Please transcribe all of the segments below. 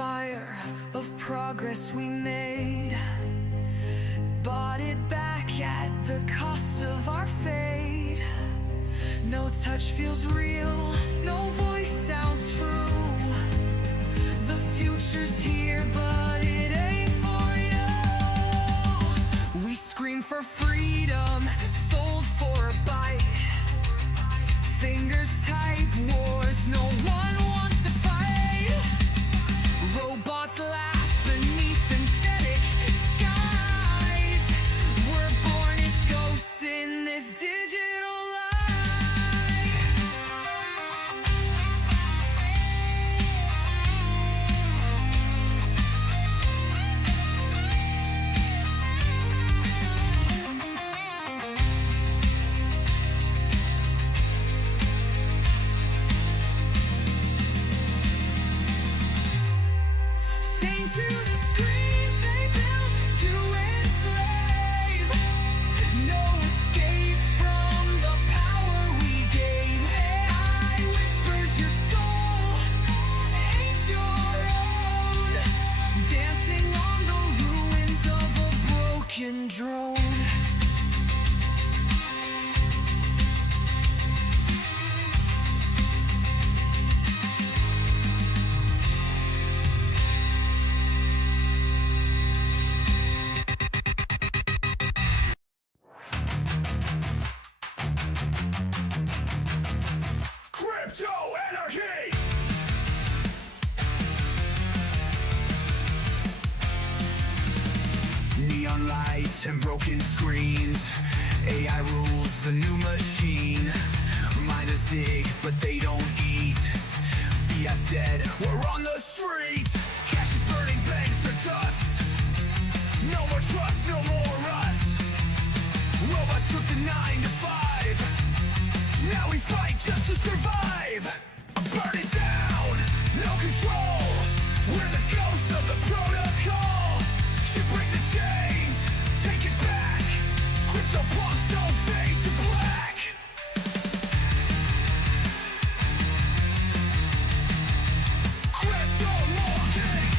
fire of progress we made, bought it back at the cost of our fate. No touch feels real, no voice sounds true. The future's here, but it ain't for you. We scream for freedom, sold for a bite. Fingers type wars, no one wants to fight. Robots laugh beneath synthetic skies. We're born as ghosts in this digital lie. Chained to the screens they built to enslave. No escape from the power we gave. AI whispers your soul ain't your own, dancing on the ruins of a broken drone. Crypto anarchy! Neon lights and broken screens. AI rules the new machine. Miners dig, but they don't eat. Fiat's dead, we're on the streets. Cash is burning, banks are dust. No more trust, no more us. Robots took the 9 to 5. Now we fight just to survive. Burn it down, no control. We're the ghosts of the protocol. You break the chains, take it back. Crypto punks don't fade to black. Crypto walking.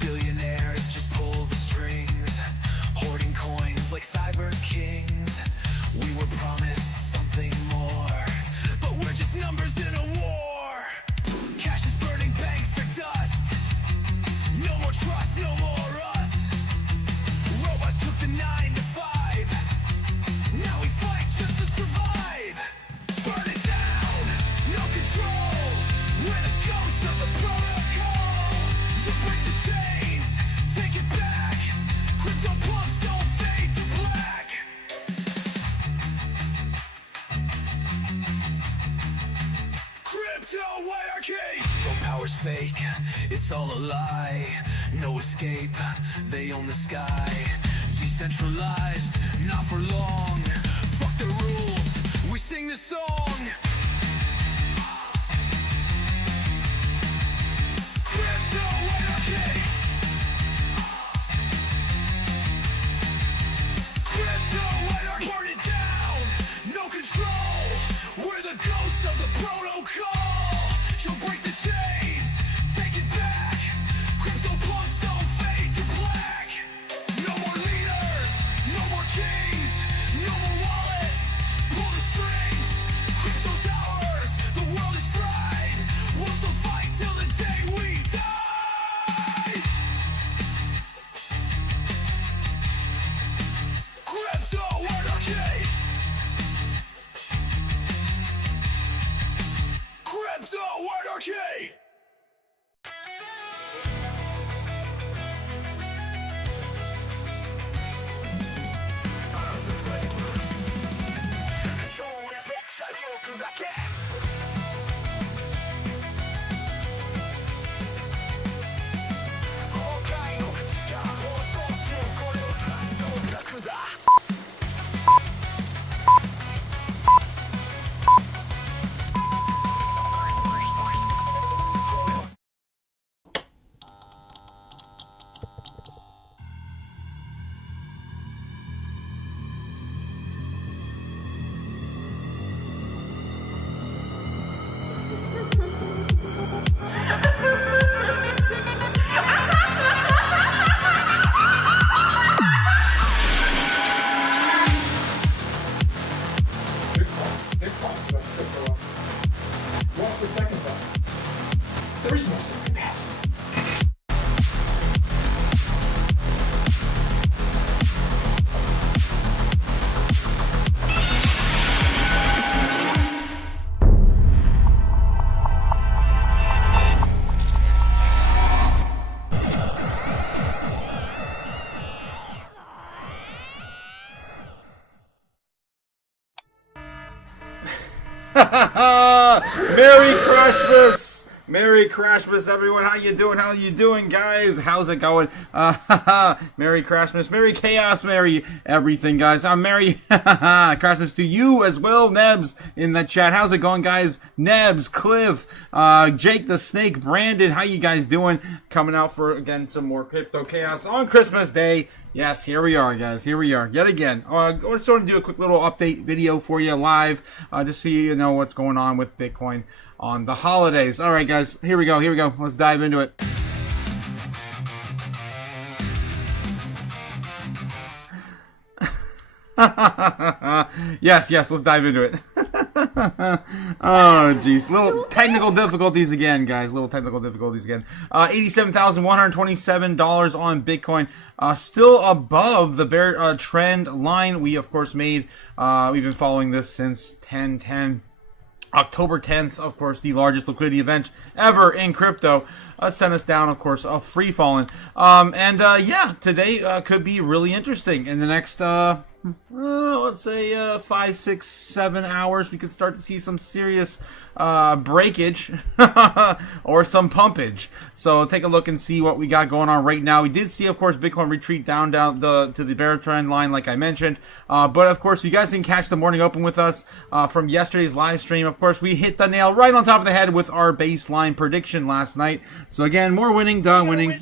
Billionaires just pull the strings, hoarding coins like cyber kings. We were promised something more, but we're just numbers in a war. Cash is burning, banks are dust. No more trust, no more us. Robots took the 9 to 5. Now we fight just to survive. Burn it down, no control. We're the ghosts of the protocol. You break the chains, take it back. Crypto punks don't fade to black. Crypto anarchy! No power's fake, it's all a lie. No escape, they own the sky. Decentralized, not for long. Fuck the rules, we sing the song. Crypto anarchy! Crypto anarchy! Burn it down, no control. We're the ghosts of the protocol. You'll break the chains, take it back. Crypto punks don't fade to black. No more leaders, no more kings, no more Christmas in the past. Merry CRASHMAS! Merry CRASHMAS, everyone. How you doing? How you doing, guys? How's it going? Merry CRASHMAS, Merry Chaos, Merry everything, guys. Merry CRASHMAS to you as well, Nebs, in the chat. How's it going, guys? Nebs, Cliff, Jake the Snake, Brandon. How you guys doing? Coming out for, again, some more Crypto Chaos on Christmas Day. Yes, here we are, guys. Here we are, yet again. I just want to do a quick little update video for you live, just so you know what's going on with Bitcoin on the holidays. All right, guys, here we go. Here we go. Let's dive into it. yes, let's dive into it. Oh, jeez. Little technical difficulties again, guys. Little technical difficulties again. $87,127 on Bitcoin. Still above the bear trend line we, of course, made. We've been following this since 10/10. October 10th, of course, the largest liquidity event ever in crypto. Sent us down, of course, free falling. Yeah, today could be really interesting. In the next, let's say 5, 6, 7 hours, we could start to see some serious breakage or some pumpage. So take a look and see what we got going on right now. We did see, of course, Bitcoin retreat down to the bear trend line, like I mentioned. But of course, if you guys didn't catch the morning open with us from yesterday's live stream, of course, we hit the nail right on top of the head with our baseline prediction last night. So again, more winning, done winning.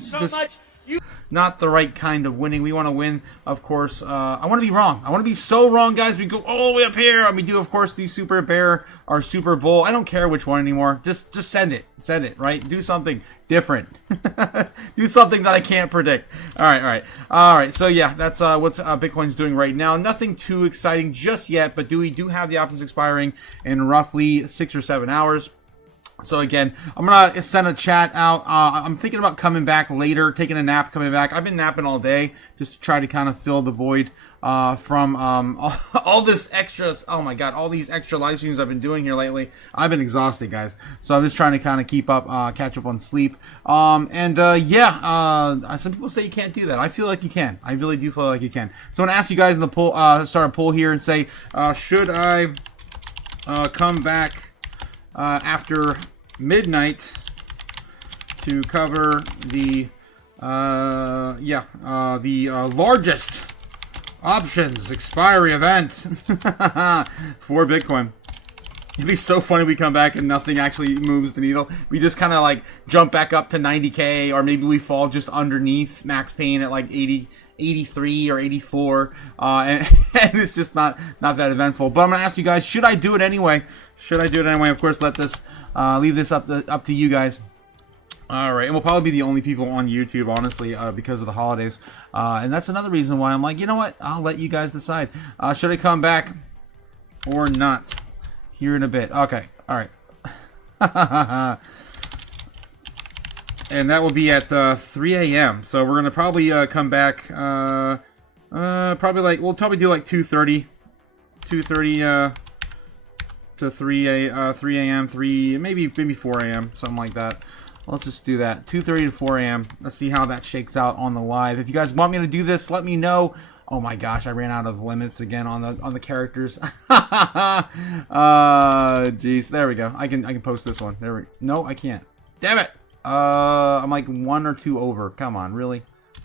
Not the right kind of winning. We want to win, of course. I want to be wrong. I want to be so wrong, guys. We go all the way up here, and we do, of course, the super bear or super bull. I don't care which one anymore. Just send it. Send it, right? Do something different. Do something that I can't predict. All right. So yeah, that's what Bitcoin's doing right now. Nothing too exciting just yet, but we do have the options expiring in roughly 6 or 7 hours. So again, I'm going to send a chat out. I'm thinking about coming back later, taking a nap, coming back. I've been napping all day just to try to kind of fill the void from all this extra, oh my god, all these extra live streams I've been doing here lately. I've been exhausted, guys. So I'm just trying to kind of keep up, catch up on sleep. Yeah, some people say you can't do that. I feel like you can. I really do feel like you can. So I'm going to ask you guys in the poll, start a poll here and say, should I come back after midnight to cover the largest options expiry event for Bitcoin? It'd be so funny we come back and nothing actually moves the needle. We just kind of like jump back up to 90K, or maybe we fall just underneath max pain at like 83 or 84, and it's just not that eventful. But I'm gonna ask you guys, should I do it anyway? Should I do it anyway? Of course, leave this up to you guys. All right, and we'll probably be the only people on YouTube, honestly, because of the holidays. And that's another reason why I'm like, you know what? I'll let you guys decide. Should I come back or not? Here in a bit. Okay. All right. And that will be at 3 a.m. So we're gonna probably come back. Probably like we'll probably do like 2:30 to 3 a.m. 3 maybe 4 a.m. something like that. Let's just do that. 2:30 to 4 a.m. Let's see how that shakes out on the live. If you guys want me to do this, let me know. Oh my gosh, I ran out of limits again on the characters. Jeez, there we go. I can post this one. There we go. No, I can't. Damn it. I'm like 1 or 2 over. Come on, really?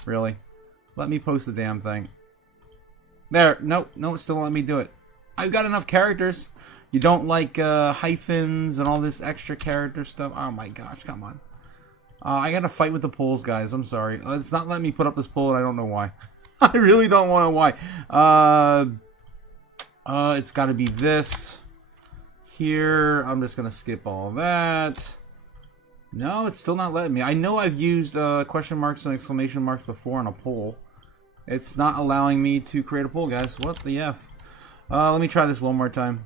Let me post the damn thing. There. No, it's still letting me do it. I've got enough characters. You don't like hyphens and all this extra character stuff? Oh my gosh, come on. I gotta fight with the polls, guys. I'm sorry. It's not letting me put up this poll, and I don't know why. I really don't know why. It's gotta be this here. I'm just gonna skip all that. No, it's still not letting me. I know I've used question marks and exclamation marks before on a poll. It's not allowing me to create a poll, guys. What the F? Let me try this one more time.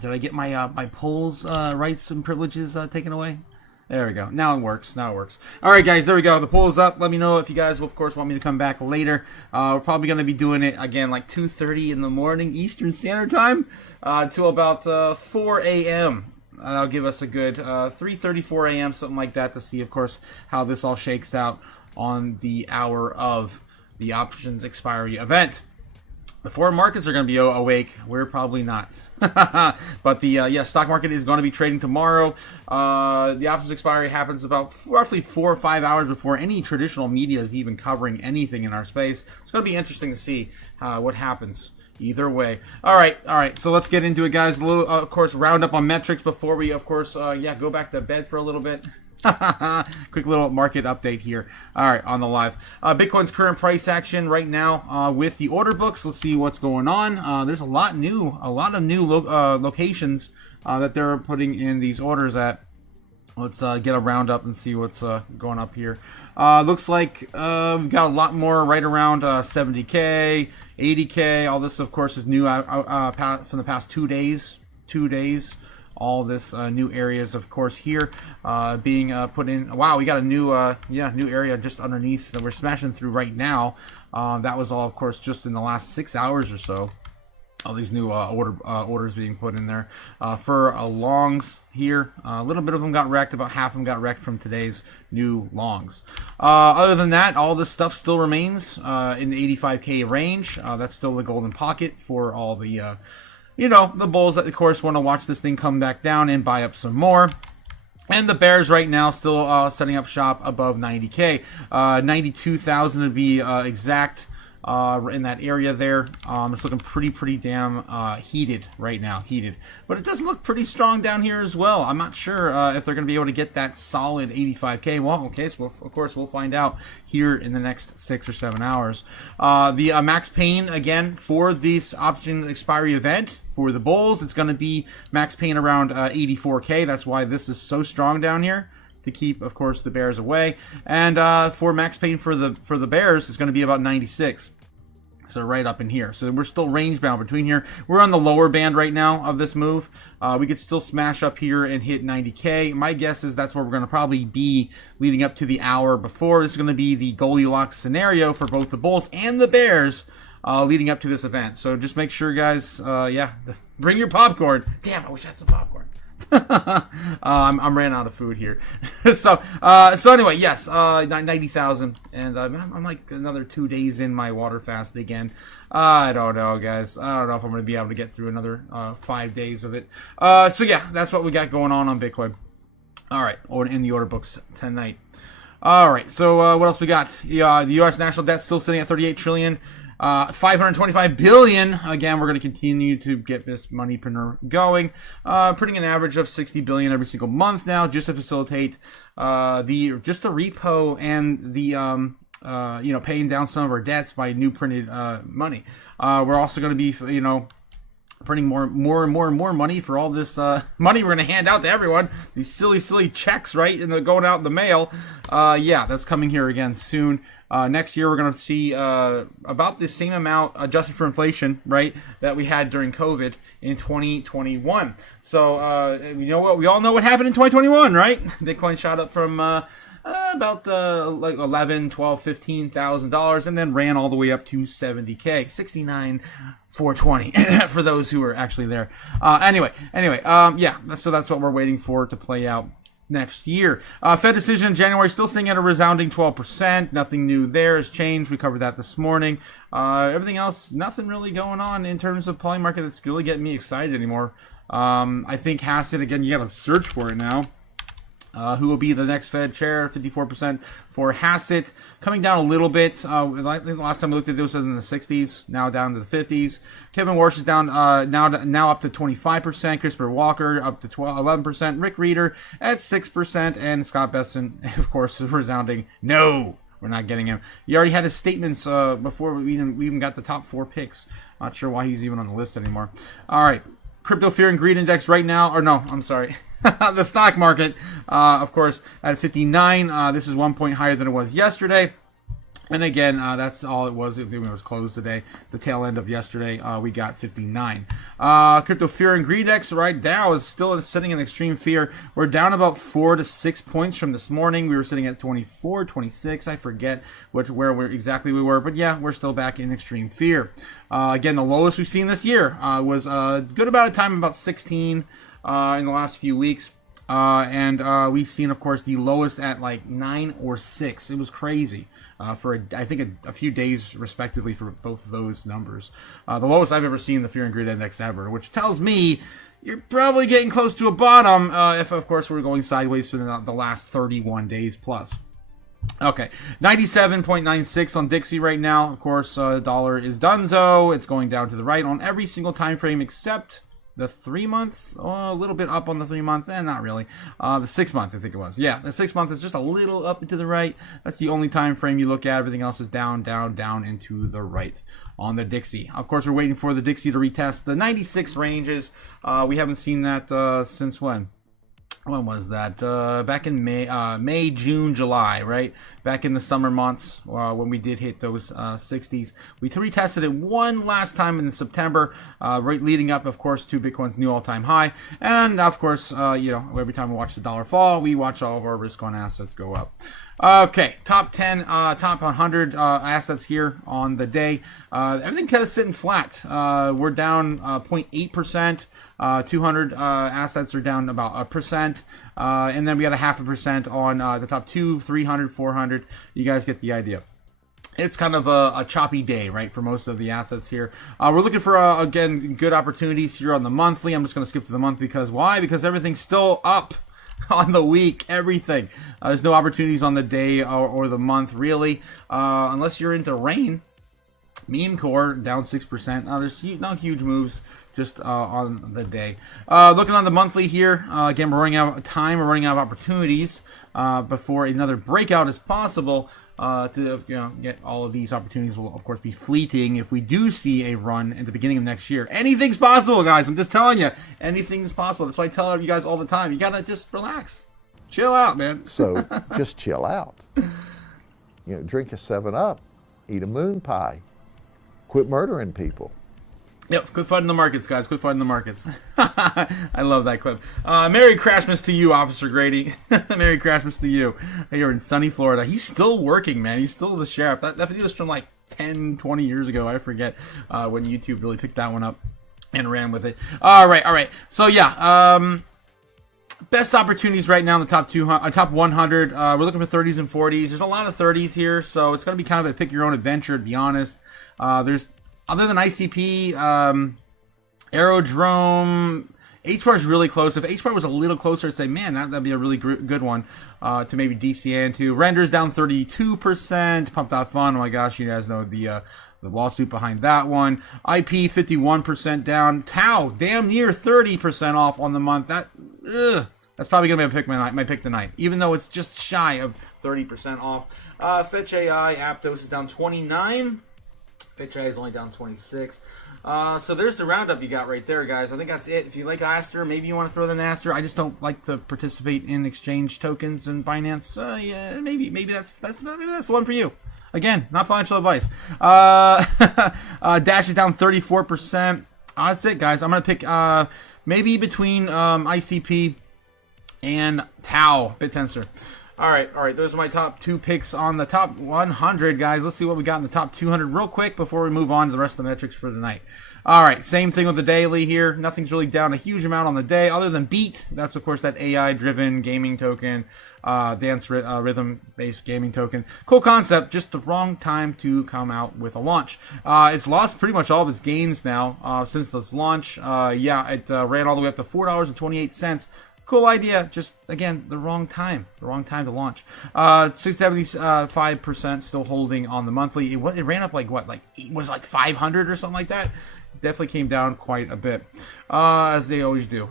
Did I get my my polls rights and privileges taken away? There we go. Now it works. Now it works. All right, guys. There we go. The poll is up. Let me know if you guys will, of course, want me to come back later. We're probably going to be doing it again like 2:30 in the morning Eastern Standard Time till about 4 a.m. That'll give us a good 3:30, 4 a.m., something like that, to see, of course, how this all shakes out on the hour of the options expiry event. The foreign markets are going to be awake. We're probably not. But the stock market is going to be trading tomorrow. The options expiry happens about roughly 4 or 5 hours before any traditional media is even covering anything in our space. It's going to be interesting to see what happens either way. All right. So let's get into it, guys. A little, of course, round up on metrics before we, of course, go back to bed for a little bit. Quick little market update here. All right, on the live. Bitcoin's current price action right now with the order books. Let's see what's going on. There's a lot of new locations that they're putting in these orders at. Let's get a roundup and see what's going up here. Looks like we've got a lot more right around 70K, 80K. All this, of course, is new from the past 2 days. 2 days. All this new areas, of course, here being put in. Wow, we got a new area just underneath that we're smashing through right now. That was all, of course, just in the last 6 hours or so. All these new orders being put in there for longs here. A little bit of them got wrecked. About half of them got wrecked from today's new longs. Other than that, all this stuff still remains in the 85K range. That's still the golden pocket for all the the bulls that, of course, want to watch this thing come back down and buy up some more. And the bears right now still setting up shop above 90K. 92,000 to be exact in that area there. It's looking pretty damn heated right now. But it does look pretty strong down here as well. I'm not sure if they're going to be able to get that solid 85K. Well, okay, so of course we'll find out here in the next 6 or 7 hours. The max pain, again, for this option expiry event, for the bulls, it's going to be max pain around 84K. That's why this is so strong down here, to keep, of course, the bears away. And for max pain for the bears, it's going to be about 96. So right up in here. So we're still range bound between here. We're on the lower band right now of this move. We could still smash up here and hit 90K. My guess is that's where we're going to probably be leading up to the hour before. This is going to be the Goldilocks scenario for both the bulls and the bears leading up to this event. So just make sure, guys, bring your popcorn. Damn, I wish I had some popcorn. I'm ran out of food here. so anyway, yes, 90,000, and I'm like another 2 days in my water fast again. I don't know, guys. I don't know if I'm going to be able to get through another 5 days of it. So yeah, that's what we got going on Bitcoin. All right, or in the order books tonight. All right, so what else we got? The U.S. national debt still sitting at 38 trillion. 525 billion. Again, we're going to continue to get this money going, printing an average of 60 billion every single month now, just to facilitate the repo and the paying down some of our debts by new printed money. We're also going to be printing more money for all this money we're going to hand out to everyone. These silly checks, right? And they're going out in the mail. That's coming here again soon. Next year, we're going to see about the same amount adjusted for inflation, right, that we had during COVID in 2021. So, we all know what happened in 2021, right? Bitcoin shot up from about like $11,000, $12,000, $15,000, and then ran all the way up to 70K, 69,420 for those who were actually there. Anyway, so that's what we're waiting for to play out next year. Fed decision in January still sitting at a resounding 12%. Nothing new there has changed. We covered that this morning. Everything else, nothing really going on in terms of poly market that's really getting me excited anymore. I think Hassett, again, you got to search for it now. Who will be the next Fed chair? 54% for Hassett, coming down a little bit. I think the last time we looked at this was in the 60s, now down to the 50s. Kevin Warsh is down now up to 25%. Christopher Walker up to 11%. Rick Reeder at 6%, and Scott Besson, of course, resounding no. We're not getting him. He already had his statements before we even got the top 4 picks. Not sure why he's even on the list anymore. All right. Crypto Fear and Greed Index right now, or no, I'm sorry. The stock market, of course, at 59. This is 1 point higher than it was yesterday. And again, that's all it was. It was closed today. The tail end of yesterday, we got 59. Crypto Fear and Greedex right now is still sitting in extreme fear. We're down about 4 to 6 points from this morning. We were sitting at 24, 26. I forget where exactly we were. But yeah, we're still back in extreme fear. Again, the lowest we've seen this year was a good amount of time, about 16 in the last few weeks. And we've seen, of course, the lowest at like 9 or 6. It was crazy for, I think, a few days, respectively, for both of those numbers. The lowest I've ever seen the Fear and Greed Index ever, which tells me you're probably getting close to a bottom if, of course, we're going sideways for the last 31 days plus. Okay, 97.96 on Dixie right now. Of course, dollar is donezo. It's going down to the right on every single time frame except the 3 month, a little bit up on the 3 month, not really. The 6 month, I think it was. Yeah, the 6 month is just a little up and to the right. That's the only time frame you look at. Everything else is down, down, down and to the right on the Dixie. Of course, we're waiting for the Dixie to retest the 96 ranges. We haven't seen that since when? When was that? Back in May, June, July, right? Back in the summer months when we did hit those 60s. We retested it one last time in September, right leading up, of course, to Bitcoin's new all-time high. And, of course, every time we watch the dollar fall, we watch all of our risk-on assets go up. Okay, top 10, top 100 assets here on the day. Everything kind of sitting flat. We're down 0.8%. 200 assets are down about 1%. And then we got a 0.5% on the top 200, 300, 400. You guys get the idea. It's kind of a choppy day, right, for most of the assets here. We're looking for, again, good opportunities here on the monthly. I'm just going to skip to the month because why? Because everything's still up on the week, everything. There's no opportunities on the day or the month, really, unless you're into rain. Meme core down 6%. There's no huge moves just on the day. Looking on the monthly here, again, we're running out of time. We're running out of opportunities before another breakout is possible. To get all of these opportunities will, of course, be fleeting if we do see a run at the beginning of next year. Anything's possible, guys. I'm just telling you. Anything's possible. That's why I tell you guys all the time. You got to just relax. Chill out, man. So just chill out. Drink a 7-Up. Eat a moon pie. Quit murdering people. Yep, quit fighting the markets, guys. Quit fighting the markets. I love that clip. Merry Crashmas to you, Officer Grady. Merry Crashmas to you. You're in sunny Florida. He's still working, man. He's still the sheriff. That video was from like 10, 20 years ago. I forget when YouTube really picked that one up and ran with it. All right. So, yeah. Best opportunities right now in the top 100. We're looking for 30s and 40s. There's a lot of 30s here, so it's going to be kind of a pick your own adventure, to be honest. There's other than ICP, Aerodrome, HBAR is really close. If HBAR was a little closer, I'd say, man, that'd be a really good one to maybe DCA into. Render's down 32%. Pump.fun, oh my gosh, you guys know the lawsuit behind that one. IP 51% down. Tau damn near 30% off on the month. That's probably gonna be my pick tonight, even though it's just shy of 30% off. Fetch AI Aptos is down 29. Fetch AI is only down 26. So there's the roundup you got right there, guys. I think that's it. If you like Aster, maybe you want to throw in Aster. I just don't like to participate in exchange tokens and Binance. Yeah, maybe that's the one for you. Again, not financial advice. Dash is down 34%. That's it, guys. I'm gonna pick maybe between ICP and Tau BitTensor. All right. Those are my top 2 picks on the top 100, guys. Let's see what we got in the top 200 real quick before we move on to the rest of the metrics for tonight. All right, same thing with the daily here. Nothing's really down a huge amount on the day other than Beat. That's, of course, that AI-driven gaming token, dance rhythm-based gaming token. Cool concept, just the wrong time to come out with a launch. It's lost pretty much all of its gains now since this launch. It ran all the way up to $4.28. Cool idea, just again the wrong time to launch. 675% still holding on the monthly. It ran up like what? Like it was like 500 or something like that. Definitely came down quite a bit, as they always do.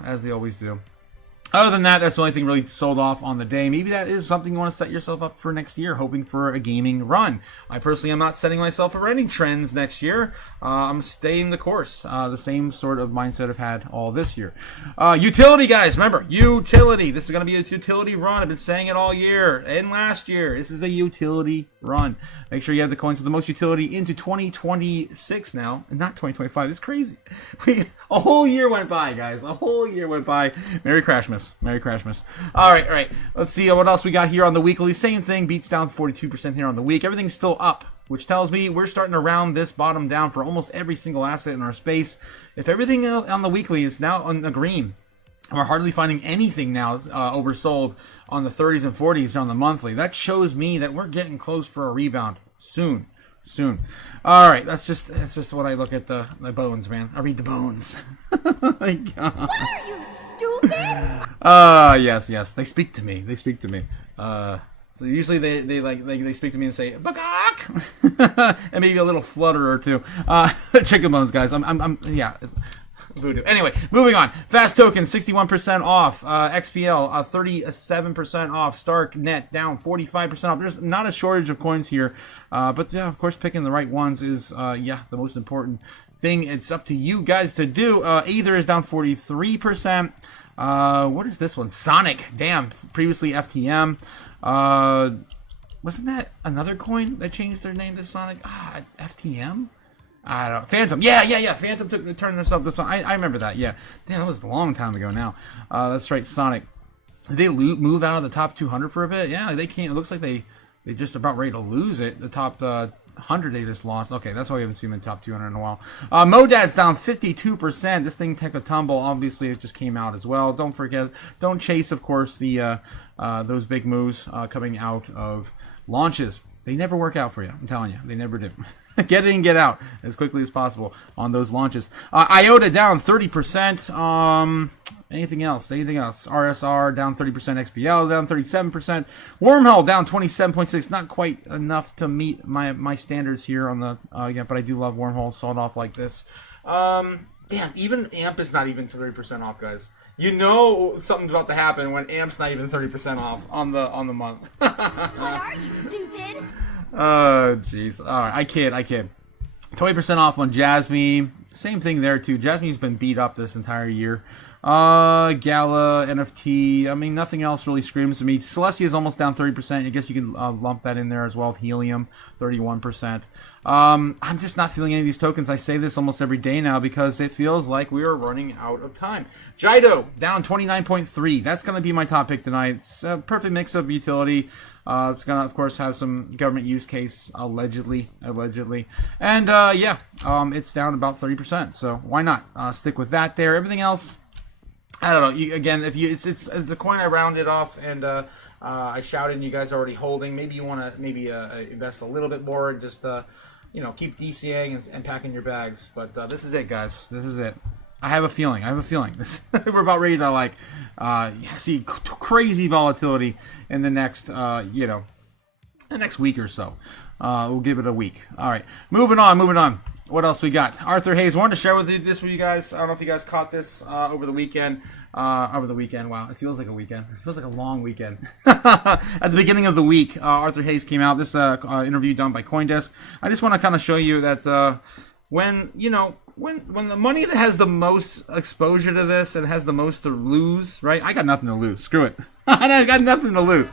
Other than that, that's the only thing really sold off on the day. Maybe that is something you want to set yourself up for next year, hoping for a gaming run. I personally am not setting myself for any trends next year. I'm staying the course. The same sort of mindset I've had all this year. Utility, guys. Remember, utility. This is going to be a utility run. I've been saying it all year and last year. This is a utility run. Make sure you have the coins with the most utility into 2026 now, and not 2025. It's crazy. A whole year went by, guys. A whole year went by. Merry CRASHMAS. Merry CRASHMAS. All right. Let's see what else we got here on the weekly. Same thing. Beats down 42% here on the week. Everything's still up, which tells me we're starting to round this bottom down for almost every single asset in our space. If everything on the weekly is now on the green, and we're hardly finding anything now oversold on the 30s and 40s on the monthly, that shows me that we're getting close for a rebound soon. All right, that's just what I look at the bones, man. I read the bones. Oh my God. What are you, stupid? Yes. They speak to me. So usually they speak to me and say "Bagak," and maybe a little flutter or two. Chicken bones, guys. Yeah. Voodoo. Anyway, moving on. Fast Token 61% off. XPL 37% off. Stark Net down 45% off. There's not a shortage of coins here, but yeah, of course, picking the right ones is the most important thing. It's up to you guys to do. Aether is down 43%. What is this one? Sonic. Damn. Previously FTM. Wasn't that another coin that changed their name to Sonic? FTM? I don't know. Phantom. Yeah. Phantom turned themselves to Sonic. I remember that. Yeah. Damn, that was a long time ago now. That's right. Sonic. Did they move out of the top 200 for a bit? Yeah, they can't. It looks like they just about ready to lose it. The top 100 they just lost. Okay, that's why we haven't seen them in the top 200 in a while. Modad's down 52%. This thing took a tumble. Obviously, it just came out as well. Don't forget. Don't chase, of course, the those big moves coming out of launches. They never work out for you. I'm telling you, they never do. Get in, get out as quickly as possible on those launches. IOTA down 30%. Anything else? RSR down 30%. XPL down 37%. Wormhole down 27.6. Not quite enough to meet my standards here on the but I do love Wormhole sold off like this. Damn, even AMP is not even 30% off, guys. You know something's about to happen when AMP's not even 30% off on the month. What are you, stupid? Oh, jeez. All right, I kid. 20% off on Jasmine. Same thing there, too. Jasmine's been beat up this entire year. Gala, NFT. I mean, nothing else really screams to me. Celestia is almost down 30%. I guess you can lump that in there as well. Helium, 31%. I'm just not feeling any of these tokens. I say this almost every day now because it feels like we are running out of time. Jido, down 29.3. That's going to be my top pick tonight. It's a perfect mix of utility. It's going to, of course, have some government use case, allegedly. And, it's down about 30%. So why not stick with that there? Everything else, I don't know. It's a coin I rounded off and I shouted and you guys are already holding. Maybe you want to invest a little bit more and just keep DCAing and packing your bags. But this is it, guys. This is it. I have a feeling. We're about ready to see crazy volatility in the next the next week or so. We'll give it a week. All right, moving on. What else we got? Arthur Hayes. Wanted to share this with you guys. I don't know if you guys caught this over the weekend. Wow, it feels like a weekend. It feels like a long weekend. At the beginning of the week, Arthur Hayes came out. This interview done by CoinDesk. I just want to kind of show you that when the money that has the most exposure to this and has the most to lose, right? I got nothing to lose. Screw it. I got nothing to lose.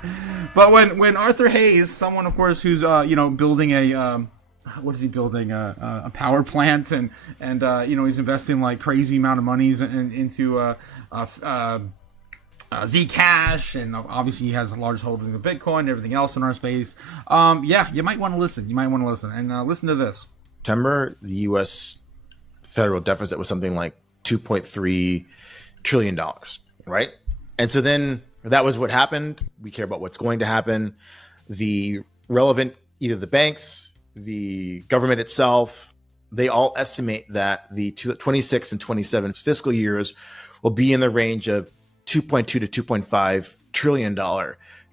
But when Arthur Hayes, someone of course who's building a what is he building? A power plant, and he's investing like crazy amount of monies into Zcash, and obviously he has a large holding of Bitcoin and everything else in our space. You might want to listen. And listen to this. September, the U.S. federal deficit was something like $2.3 trillion, right? And so then that was what happened. We care about what's going to happen. The relevant, either the banks, the government itself, they all estimate that the 26 and 27 fiscal years will be in the range of $2.2 to $2.5 trillion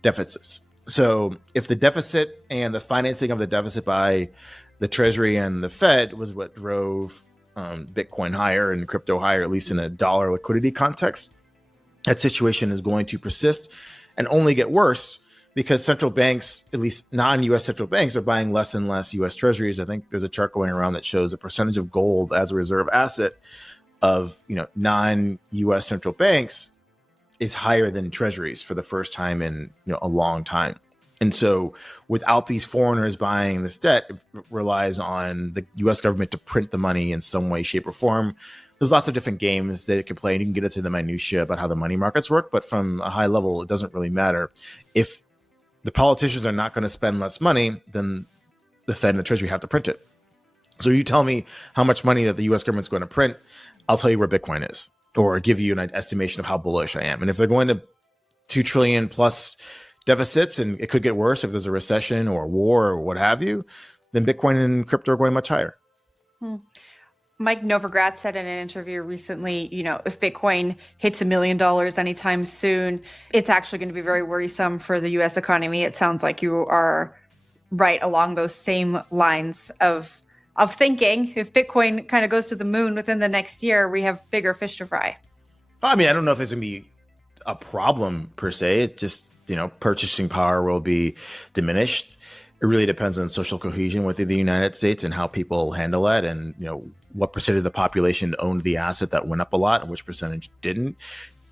deficits. So if the deficit and the financing of the deficit by the Treasury and the Fed was what drove Bitcoin higher and crypto higher, at least in a dollar liquidity context, that situation is going to persist and only get worse because central banks, at least non-U.S. central banks, are buying less and less U.S. treasuries. I think there's a chart going around that shows the percentage of gold as a reserve asset of non-U.S. central banks is higher than treasuries for the first time in a long time. And so without these foreigners buying this debt, it relies on the U.S. government to print the money in some way, shape, or form. There's lots of different games that it can play, and you can get into the minutia about how the money markets work. But from a high level, it doesn't really matter. If the politicians are not going to spend less money, then the Fed and the Treasury have to print it. So you tell me how much money that the U.S. government's going to print, I'll tell you where Bitcoin is, or give you an estimation of how bullish I am. And if they're going to 2 trillion plus deficits, and it could get worse if there's a recession or a war or what have you, then Bitcoin and crypto are going much higher. Mike Novogratz said in an interview recently, if Bitcoin hits $1 million anytime soon, it's actually going to be very worrisome for the U.S. economy. It sounds like you are right along those same lines of thinking. If Bitcoin kind of goes to the moon within the next year, we have bigger fish to fry. I mean, I don't know if there's going to be a problem per se. It's just, purchasing power will be diminished. It really depends on social cohesion within the United States and how people handle that, and what percentage of the population owned the asset that went up a lot and which percentage didn't.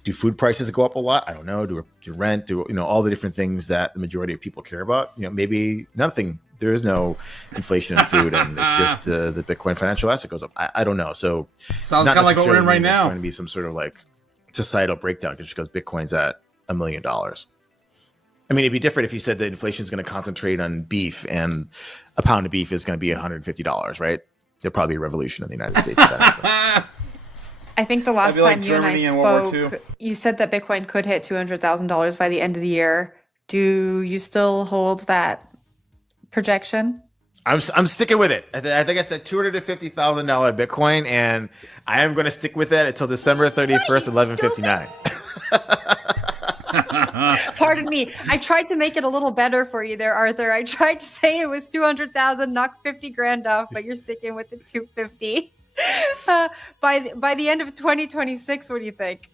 Do food prices go up a lot? I don't know. Do rent? All the different things that the majority of people care about? Maybe nothing. There is no inflation in food, and it's just the Bitcoin financial asset goes up. I don't know. So sounds kind of like what we're in right now. There's going to be some sort of like societal breakdown just because Bitcoin's at $1 million. I mean, it'd be different if you said that inflation is going to concentrate on beef and a pound of beef is going to be $150, right? There'll probably be a revolution in the United States. I think the last time you Germany and I spoke, you said that Bitcoin could hit $200,000 by the end of the year. Do you still hold that projection? I'm sticking with it. I think I said $250,000 Bitcoin, and I am going to stick with that until December 31st, 11:59. Pardon me. I tried to make it a little better for you there, Arthur. I tried to say it was 200,000, knock 50 grand off, but you're sticking with the 250. By the end of 2026, what do you think?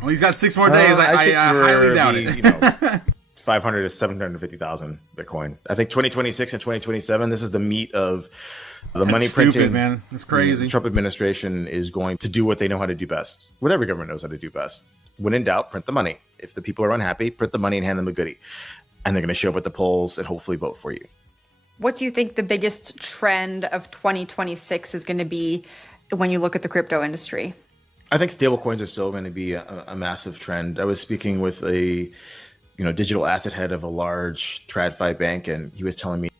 Well, he's got 6 more days. I highly doubt it. 500 to 750,000 Bitcoin. I think 2026 and 2027, this is the meat of the money printing. Man. It's crazy. The Trump administration is going to do what they know how to do best. What every government knows how to do best. When in doubt, print the money. If the people are unhappy, print the money and hand them a goodie. And they're going to show up at the polls and hopefully vote for you. What do you think the biggest trend of 2026 is going to be when you look at the crypto industry? I think stablecoins are still going to be a massive trend. I was speaking with a digital asset head of a large TradFi bank, and he was telling me.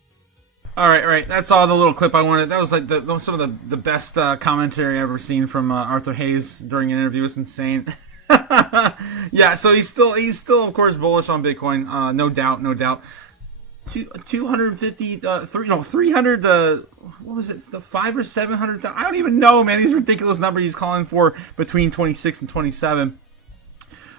All right. That's all the little clip I wanted. That was like some of the best commentary I've ever seen from Arthur Hayes during an interview. It was insane. Yeah, so he's still of course bullish on Bitcoin. No doubt. 250, 300. What was it? The 500 or 700? I don't even know, man. These ridiculous numbers he's calling for between 26 and 27.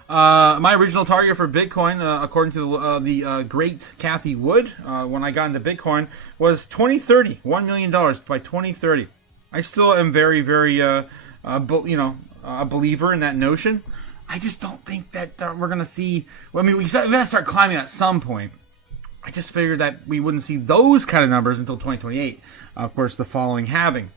My original target for Bitcoin, according to the great Kathy Wood, when I got into Bitcoin, was 2030, $1 million by 2030. I still am very, very, a believer in that notion. I just don't think that we're going to see. Well, I mean, we got to start climbing at some point. I just figured that we wouldn't see those kind of numbers until 2028. Of course, the following halving.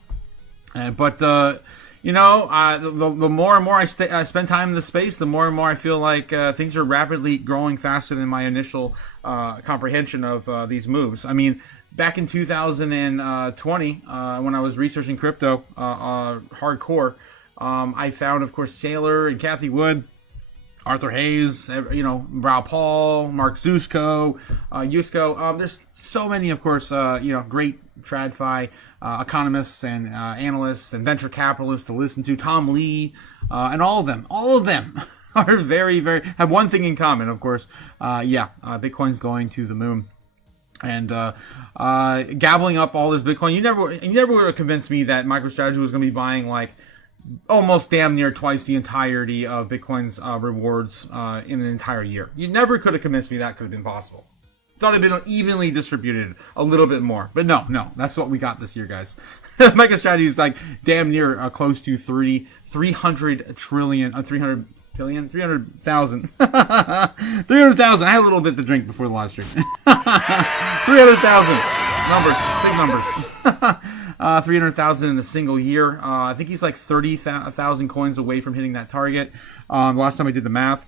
But the more and more I spend time in the space, the more and more I feel like things are rapidly growing faster than my initial comprehension of these moves. I mean, back in 2020, when I was researching crypto hardcore, I found, of course, Saylor and Kathy Wood, Arthur Hayes, Raoul Paul, Mark Yusko. There's so many, of course, great TradFi economists and analysts and venture capitalists to listen to. Tom Lee, and all of them are very, very, have one thing in common, of course. Bitcoin's going to the moon. And gabbling up all this Bitcoin, you never would have convinced me that MicroStrategy was going to be buying like almost damn near twice the entirety of Bitcoin's rewards in an entire year. You never could have convinced me that could have been possible. Thought it'd been evenly distributed a little bit more, but no, that's what we got this year, guys. MicroStrategy is like damn near close to 300 trillion, 300 billion, 300,000. 300,000. I had a little bit to drink before the live stream. 300,000. Numbers, big numbers. 300,000 in a single year. I think he's like 30,000 coins away from hitting that target. Last time I did the math,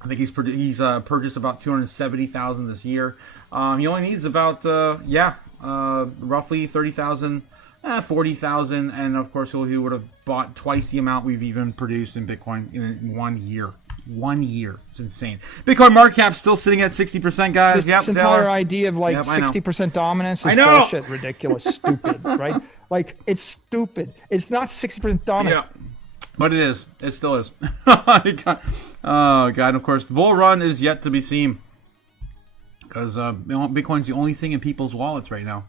I think he's purchased about 270,000 this year. He only needs about roughly 30,000, 40,000, and of course he would have bought twice the amount we've even produced in Bitcoin in 1 year. 1 year. It's insane. Bitcoin market cap still sitting at 60%, guys. This entire idea of like 60% dominance is bullshit, ridiculous, stupid, right? Like, it's stupid. It's not 60% dominant. Yeah. But it is. It still is. Oh, God. And of course, the bull run is yet to be seen. Because Bitcoin's the only thing in people's wallets right now.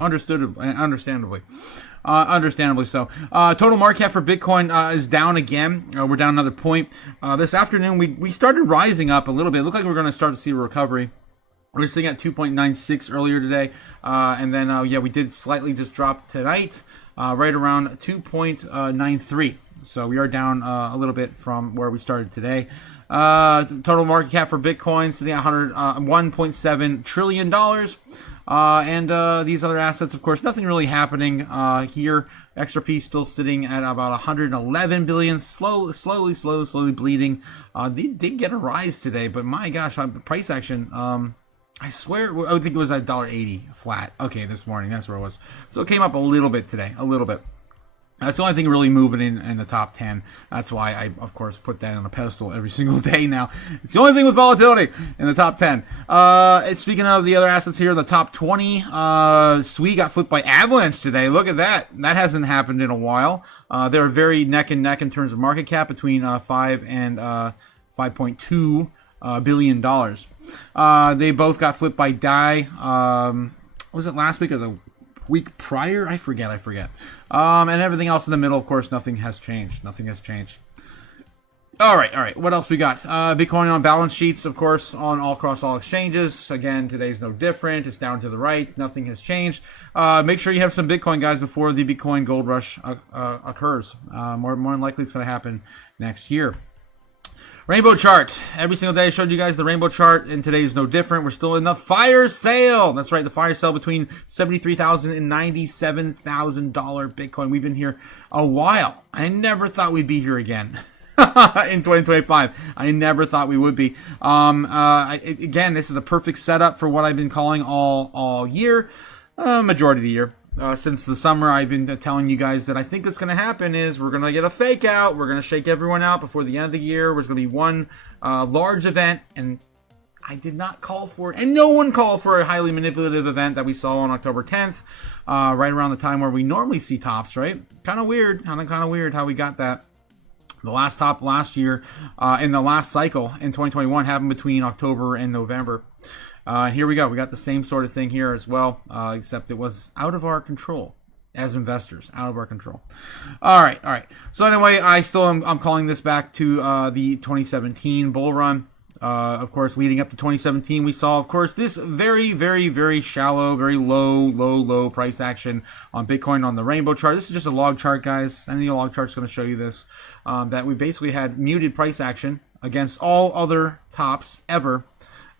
Understandably. Understandably so. Total market cap for Bitcoin is down again. We're down another point. This afternoon, we started rising up a little bit. It looked like we were going to start to see a recovery. We were sitting at 2.96 earlier today. And then, we did slightly just drop tonight, right around 2.93. So we are down a little bit from where we started today. Total market cap for Bitcoin sitting at $1.7 trillion. And these other assets, of course, nothing really happening here. XRP still sitting at about 111 billion, slowly bleeding. They did get a rise today, but my gosh, price action, I swear, I think it was at $1.80 flat. Okay, this morning, that's where it was. So it came up a little bit today, a little bit. That's the only thing really moving in the top 10. That's why I, of course, put that on a pedestal every single day now. It's the only thing with volatility in the top 10. Speaking of the other assets here, the top 20, Sui got flipped by Avalanche today. Look at that. That hasn't happened in a while. They're very neck and neck in terms of market cap between 5 and 5.2 billion dollars. They both got flipped by Dai. Was it last week or the week prior? I forget. And everything else in the middle, of course, nothing has changed. All right. What else we got? Bitcoin on balance sheets, of course, across all exchanges. Again, today's no different. It's down to the right. Nothing has changed. Make sure you have some Bitcoin, guys, before the Bitcoin gold rush occurs. More than likely, it's going to happen next year. Rainbow chart. Every single day I showed you guys the rainbow chart, and today is no different. We're still in the fire sale. That's right, the fire sale between $73,000 and $97,000 Bitcoin. We've been here a while. I never thought we'd be here again. In 2025. I never thought we would be. Again, this is the perfect setup for what I've been calling all year, majority of the year. Since the summer, I've been telling you guys that I think what's going to happen is we're going to get a fake out. We're going to shake everyone out before the end of the year. There's going to be one large event, and I did not call for it, and no one called for a highly manipulative event that we saw on October 10th, right around the time where we normally see tops, right? Kind of weird how we got that. The last top last year, in the last cycle in 2021 happened between October and November. Here we go. We got the same sort of thing here as well, except it was out of our control as investors, out of our control. All right. So anyway, I'm calling this back to the 2017 bull run. Of course, leading up to 2017, we saw, of course, this very, very, very shallow, very low price action on Bitcoin on the rainbow chart. This is just a log chart, guys. Any log chart's going to show you this, that we basically had muted price action against all other tops ever.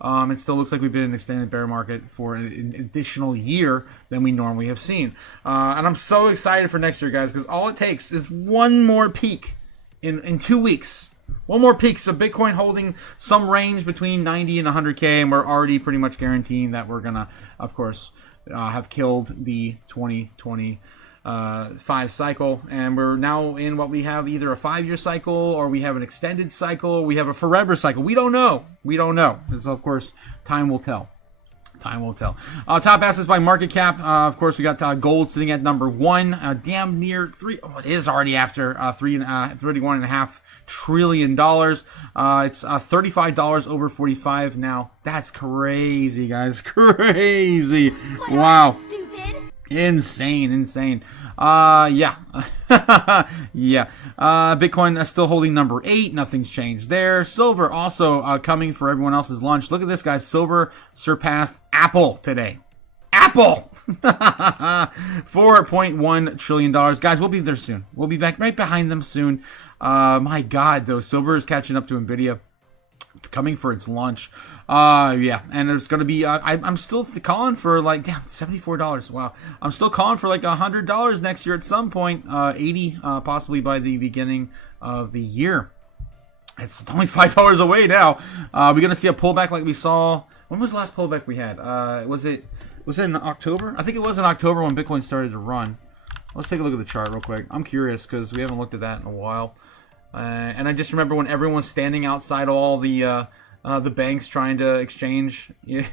It still looks like we've been in an extended bear market for an additional year than we normally have seen. And I'm so excited for next year, guys, because all it takes is one more peak in 2 weeks. One more peak. So Bitcoin holding some range between 90 and 100K, and we're already pretty much guaranteeing that we're going to, of course, have killed the 2025 cycle, and we're now in what we have either a 5-year cycle, or we have an extended cycle, we have a forever cycle. We don't know. So of course, time will tell. Top assets by market cap. Of course, we got gold sitting at number 1, damn near 3. Oh, it is already after $31.5 trillion. It's $35 over 45 now. That's crazy, guys. Crazy. Wow. Stupid. Insane. Yeah. Bitcoin is still holding number 8. Nothing's changed there. Silver also coming for everyone else's lunch. Look at this, guys. Silver surpassed Apple today. Apple! $4.1 trillion. Guys, we'll be there soon. We'll be back right behind them soon. My God, though. Silver is catching up to NVIDIA. It's coming for its launch. Yeah, and there's going to be, I'm still calling for like, damn, $74. Wow. I'm still calling for like $100 next year at some point. 80 possibly by the beginning of the year. It's only $5 away now. We're going to see a pullback like we saw. When was the last pullback we had? Was it in October? I think it was in October when Bitcoin started to run. Let's take a look at the chart real quick. I'm curious because we haven't looked at that in a while. And I just remember when everyone was standing outside all the banks trying to exchange in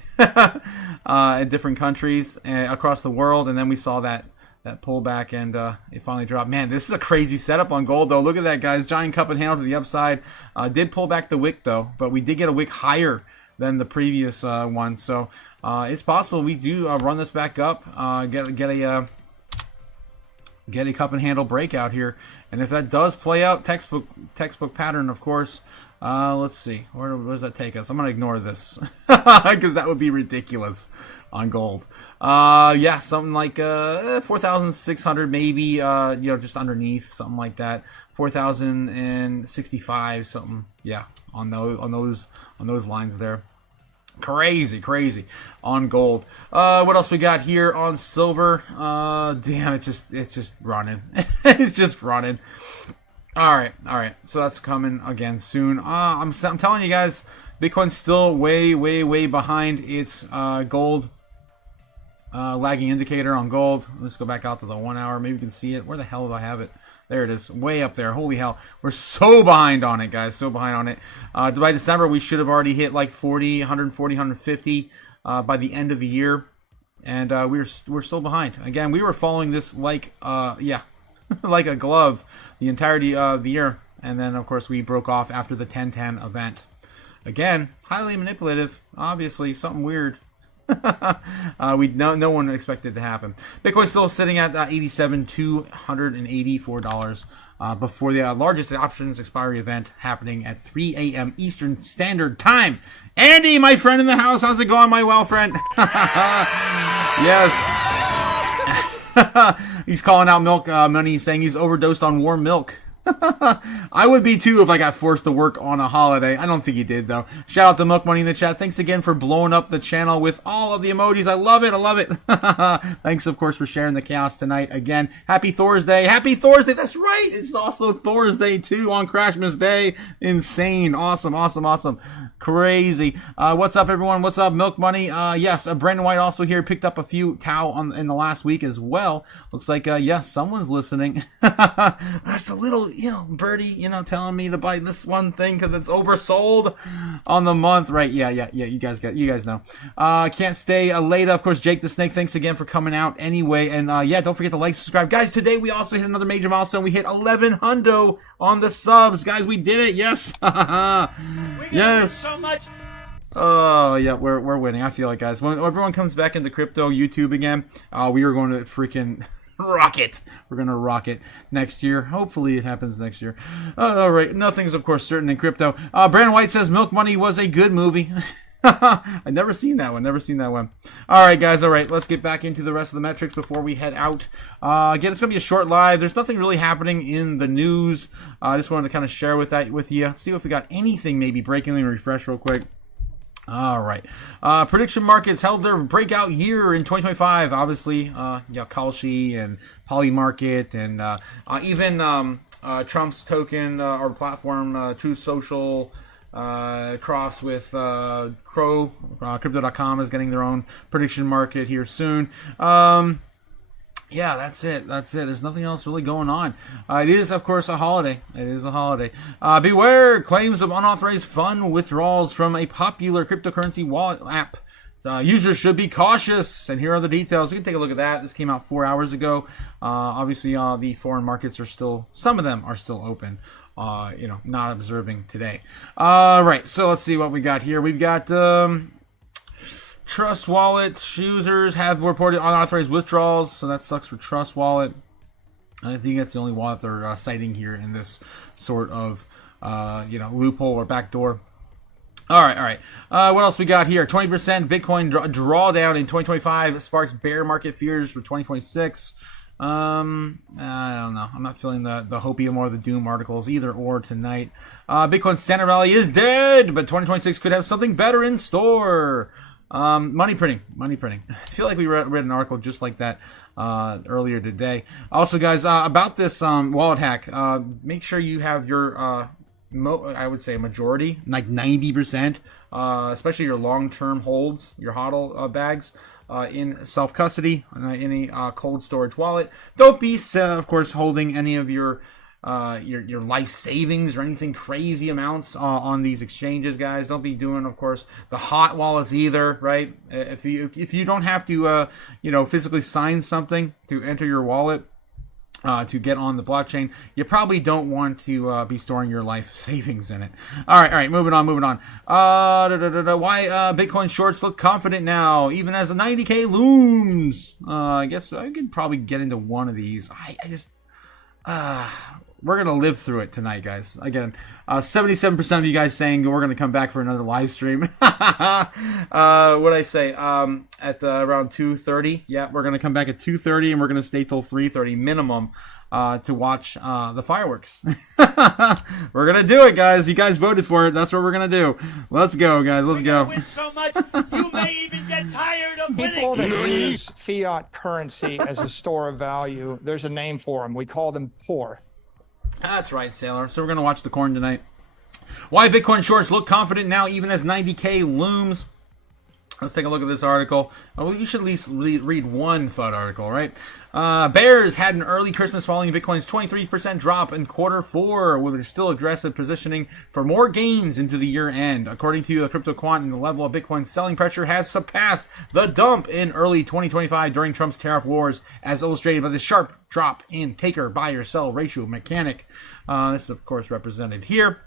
different countries across the world, and then we saw that pullback, and it finally dropped. Man, this is a crazy setup on gold, though. Look at that, guys. Giant cup and handle to the upside. Did pull back the wick, though, but we did get a wick higher than the previous one, so it's possible we do run this back up, get a cup and handle breakout here, and if that does play out, textbook pattern, of course. Let's see, where does that take us? I'm gonna ignore this because that would be ridiculous on gold. Yeah, something like 4,600 maybe, just underneath, something like that. 4,065 something, yeah, on those lines there. Crazy on gold. What else we got here on silver? Damn, it's just running. It's just running. All right. So that's coming again soon. I'm telling you guys, Bitcoin's still way behind its gold lagging indicator on gold. Let's go back out to the 1 hour. Maybe you can see it. Where the hell do I have it? There it is, way up there. Holy hell, we're so behind on it, guys. So behind on it. By December, we should have already hit like 140, 150 by the end of the year, and we're still behind. Again, we were following this like like a glove the entirety of the year, and then of course we broke off after the 1010 event. Again, highly manipulative. Obviously, something weird. No one expected it to happen. Bitcoin's still sitting at $87,284 before the largest options expiry event happening at 3 a.m. Eastern Standard Time. Andy, my friend in the house, how's it going, my well friend? Yes. He's calling out milk money, saying he's overdosed on warm milk. I would be too if I got forced to work on a holiday. I don't think he did, though. Shout out to Milk Money in the chat. Thanks again for blowing up the channel with all of the emojis. I love it. Thanks, of course, for sharing the chaos tonight. Again, happy Thursday. That's right. It's also Thursday, too, on CRASHMAS Day. Insane. Awesome. Crazy. What's up, everyone? What's up, Milk Money? Yes, Brandon White also here. Picked up a few Tau in the last week as well. Looks like, someone's listening. Just a little, birdie, telling me to buy this one thing because it's oversold on the month, right? Yeah. You guys know. Can't stay late. Of course, Jake the Snake. Thanks again for coming out anyway, and don't forget to like, subscribe, guys. Today we also hit another major milestone. We hit 11 hundo on the subs, guys. We did it. Yes. Yes. So much. Oh yeah, we're winning. I feel like, guys, when everyone comes back into crypto YouTube again, we are going to freaking rocket. We're gonna rock it next year. Hopefully it happens next year. All right, nothing's of course certain in crypto. Brandon White says Milk Money was a good movie. I've never seen that one. All right, guys. All right, let's get back into the rest of the metrics before we head out. Again, it's gonna be a short live. There's nothing really happening in the news. I just wanted to kind of share with you. See if we got anything maybe breaking. Let me refresh real quick. All right. Prediction markets held their breakout year in 2025. Obviously, Kalshi and Polymarket and even Trump's token or platform, Truth Social, cross with Crypto.com is getting their own prediction market here soon. Yeah, that's it. There's nothing else really going on. It is, of course, a holiday. Beware claims of unauthorized fund withdrawals from a popular cryptocurrency wallet app. Users should be cautious. And here are the details. We can take a look at that. This came out 4 hours ago. Obviously, the foreign markets some of them are still open. Not observing today. Right. So let's see what we got here. We've got Trust Wallet users have reported unauthorized withdrawals, so that sucks for Trust Wallet. I think that's the only wallet they're citing here in this sort of loophole or backdoor. All right. What else we got here? 20% Bitcoin drawdown in 2025 sparks bear market fears for 2026. I don't know. I'm not feeling the hopium or the doom articles either or tonight. Bitcoin Center Rally is dead, but 2026 could have something better in store. Money printing. I feel like we read an article just like that earlier today. Also, guys, about this wallet hack, make sure you have your I would say majority, like 90%, especially your long-term holds, your HODL bags, in self-custody, in a cold storage wallet. Don't be, of course, holding any of your life savings or anything crazy amounts on these exchanges, guys. Don't be doing, of course, the hot wallets either, right? If you don't have to, physically sign something to enter your wallet, to get on the blockchain, you probably don't want to be storing your life savings in it. All right, moving on. Why Bitcoin shorts look confident now, even as the 90K looms? I guess I could probably get into one of these. We're going to live through it tonight, guys. Again, 77% of you guys saying we're going to come back for another live stream. What'd I say? At around 2:30. Yeah, we're going to come back at 2:30, and we're going to stay till 3:30 minimum to watch the fireworks. We're going to do it, guys. You guys voted for it. That's what we're going to do. Let's go, guys. Let's go. Win so much, you may even get tired of winning. People that use fiat currency as a store of value, there's a name for them. We call them poor. That's right, Sailor. So we're going to watch the corn tonight. Why Bitcoin shorts look confident now, even as 90K looms. Let's take a look at this article. Well, you should at least read one FUD article, right? Bears had an early Christmas following Bitcoin's 23% drop in Q4, with still aggressive positioning for more gains into the year end. According to the Crypto Quant, the level of Bitcoin selling pressure has surpassed the dump in early 2025 during Trump's tariff wars, as illustrated by the sharp drop in taker, buyer, sell ratio mechanic. This is, of course, represented here.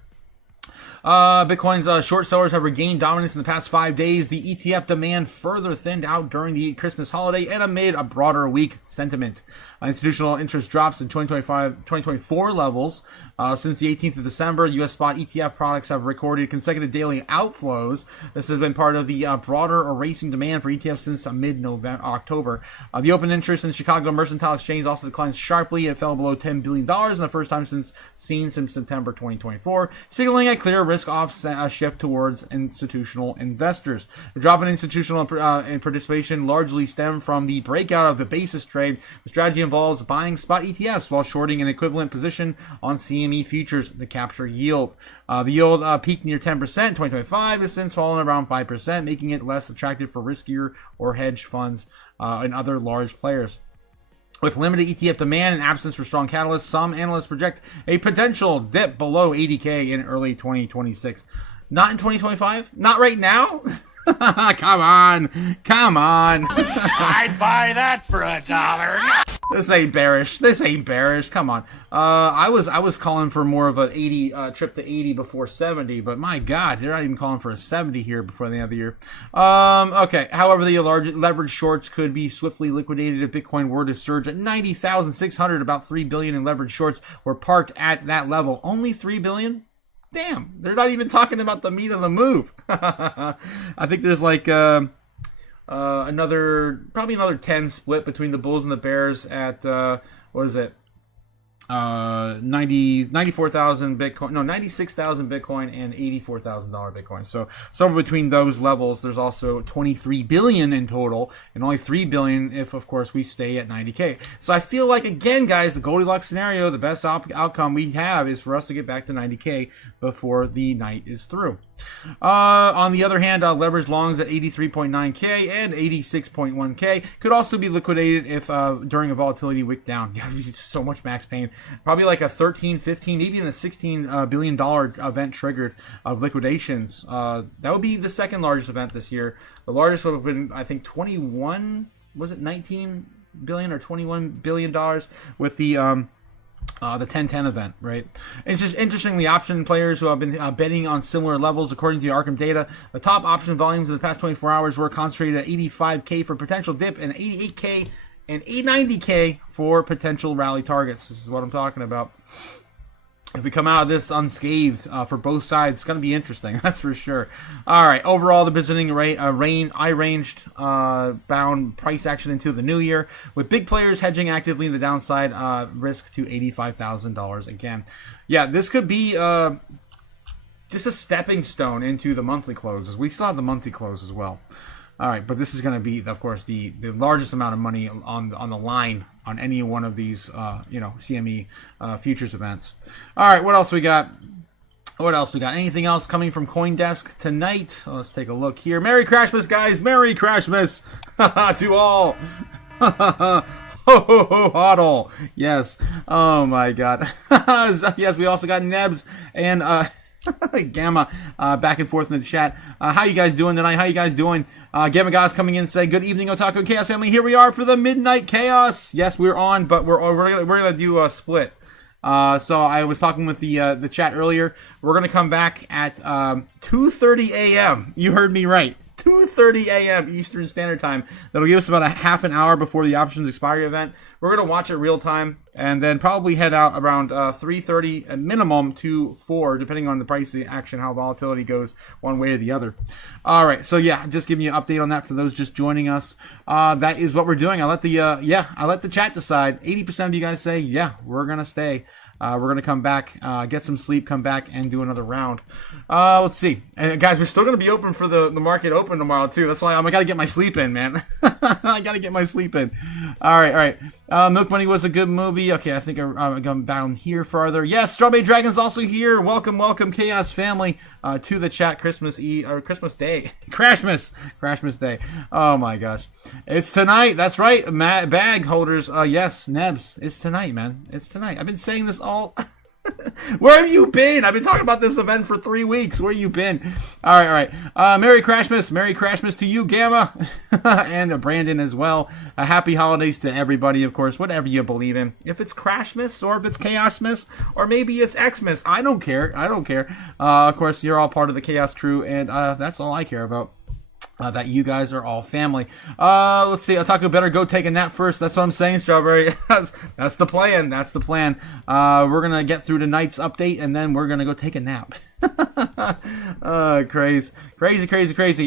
Bitcoin's short sellers have regained dominance in the past 5 days. The ETF demand further thinned out during the Christmas holiday and amid a broader weak sentiment. Institutional interest drops in 2024 levels. Since the 18th of December, U.S. spot ETF products have recorded consecutive daily outflows. This has been part of the broader erasing demand for ETFs since mid-October. The open interest in Chicago Mercantile Exchange also declines sharply. It fell below $10 billion in the first time since September 2024, signaling a clear risk-off shift towards institutional investors. The drop in institutional participation largely stemmed from the breakout of the basis trade. The strategy involves buying spot ETFs while shorting an equivalent position on CME futures to capture yield. The yield peaked near 10% in 2025, has since fallen around 5%, making it less attractive for riskier or hedge funds and other large players. With limited ETF demand and absence for strong catalysts, some analysts project a potential dip below 80K in early 2026. Not in 2025? Not right now? Come on. I'd buy that for $1. This ain't bearish. Come on. I was calling for more of an 80 trip to 80 before 70, but my God, they're not even calling for a 70 here before the end of the year. Okay. However, the large leverage shorts could be swiftly liquidated if Bitcoin were to surge at 90,600. About 3 billion in leverage shorts were parked at that level. Only 3 billion? Damn, they're not even talking about the meat of the move. I think there's like probably another 10 split between the bulls and the bears at 94,000 Bitcoin, no, 96,000 Bitcoin and $84,000 Bitcoin. So somewhere between those levels, there's also 23 billion in total, and only 3 billion if, of course, we stay at 90K. So I feel like, again, guys, the Goldilocks scenario, the best outcome we have is for us to get back to 90K before the night is through. On the other hand, leverage longs at 83.9K and 86.1K could also be liquidated if during a volatility wick down. Yeah, so much max pain. Probably like a 13, 15, maybe even a $16 billion event triggered of liquidations. That would be the second largest event this year. The largest would have been, I think, 19 billion or $21 billion with the 1010 event, right? It's just interesting. The option players who have been betting on similar levels, according to the Arkham data, the top option volumes of the past 24 hours were concentrated at 85K for potential dip and 88K and 890K for potential rally targets. This is what I'm talking about. if we come out of this unscathed for both sides, it's going to be interesting. That's for sure. All right. Overall, the visiting ranged bound price action into the new year, with big players hedging actively in the downside risk to $85,000 again. Yeah, this could be just a stepping stone into the monthly closes. We still have the monthly close as well. All right, but this is going to be, of course, the largest amount of money on the line on any one of these, CME futures events. All right, what else we got? Anything else coming from CoinDesk tonight? Let's take a look here. Merry CRASHMAS, guys! Merry CRASHMAS to all! Ho ho ho hodl! Yes. Oh my God. Yes, we also got Nebs and Gamma back and forth in the chat. How you guys doing tonight? How you guys doing? Gamma guys coming in saying good evening, Otaku and Chaos family. Here we are for the Midnight Chaos. Yes, we're on, but we're gonna do a split. So I was talking with the chat earlier. We're gonna come back at 2:30 a.m. You heard me right. 2:30 a.m. Eastern Standard Time. That'll give us about a half an hour before the options expiry event. We're going to watch it real time and then probably head out around 3:30 at minimum to 4, depending on the price of the action, how volatility goes one way or the other. All right, so yeah, just giving you an update on that for those just joining us. That is what we're doing. I let the chat decide. 80% of you guys say, yeah, we're going to stay. We're going to come back, get some sleep, come back, and do another round. Let's see. And guys, we're still going to be open for the market open tomorrow, too. That's why I got to get my sleep in, man. I got to get my sleep in. All right. Milk Money was a good movie. Okay, I think I'm going down here farther. Yes, Strawberry Dragon's also here. Welcome, Chaos family, to the chat. Christmas Eve, or Christmas Day. CRASHMAS Day. Oh, my gosh. It's tonight. That's right. Bag holders. Yes, Nebs. It's tonight, man. It's tonight. I've been saying this all... Where have you been? I've been talking about this event for 3 weeks. Where you been? All right. Merry CRASHMAS to you, Gamma, and Brandon as well. Happy holidays to everybody, of course, whatever you believe in. If it's CRASHMAS or if it's CHAOSMAS or maybe it's Xmas, I don't care. Of course, you're all part of the Chaos crew, and that's all I care about. That you guys are all family. Let's see. Otaku better go take a nap first. That's what I'm saying, Strawberry. That's the plan. We're going to get through tonight's update, and then we're going to go take a nap. Crazy.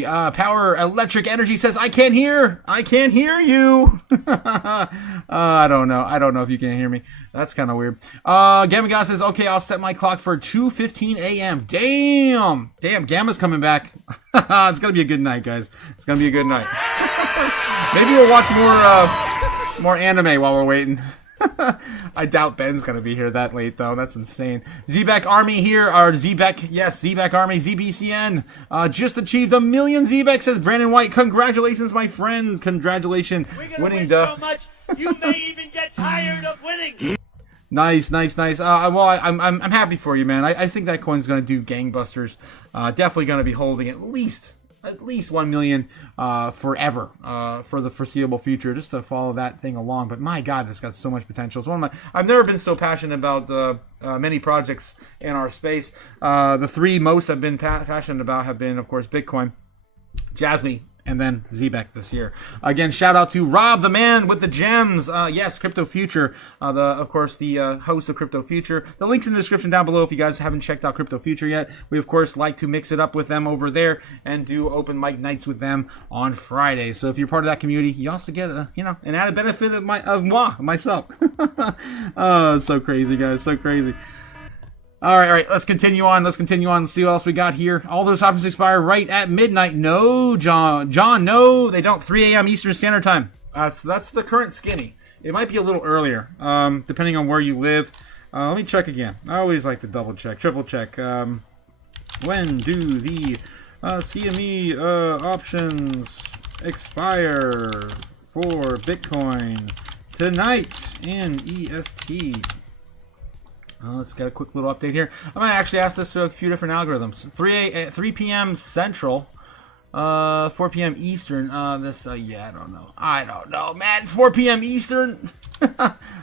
Power Electric Energy says, I can't hear you. I don't know if you can hear me. That's kind of weird. Gamma says, okay, I'll set my clock for 2:15 a.m. Damn, Gamma's coming back. It's going to be a good night, guys. It's going to be a good night. Maybe we'll watch more anime while we're waiting. I doubt Ben's going to be here that late, though. That's insane. Zbeck Army here. Zbeck Army, ZBCN. Just achieved 1 million Zbeck, says Brandon White. Congratulations, my friend. Congratulations. Winning so much, you may even get tired of winning. Nice. Well, I'm happy for you, man. I think that coin's going to do gangbusters. Definitely going to be holding at least 1 million forever for the foreseeable future, just to follow that thing along. But my God, this got so much potential. It's I've never been so passionate about many projects in our space. The 3 most I've been passionate about have been, of course, Bitcoin, Jasmy, and then Zbeck this year. Again, shout out to Rob, the man with the gems. Yes, Crypto Future, the host of Crypto Future. The link's in the description down below if you guys haven't checked out Crypto Future yet. We, of course, like to mix it up with them over there and do open mic nights with them on Fridays. So if you're part of that community, you also get an added benefit of myself. So crazy, guys. So crazy. All right. Let's continue on. Let's see what else we got here. All those options expire right at midnight. No, John, no, they don't. 3 a.m. Eastern Standard Time. So that's the current skinny. It might be a little earlier, depending on where you live. Let me check again. I always like to double check, triple check. When do the CME options expire for Bitcoin? Tonight in EST. Let's get a quick little update here. I'm going to actually ask this to a few different algorithms. 3 p.m. Central, 4 p.m. Eastern. I don't know, man. 4 p.m. Eastern?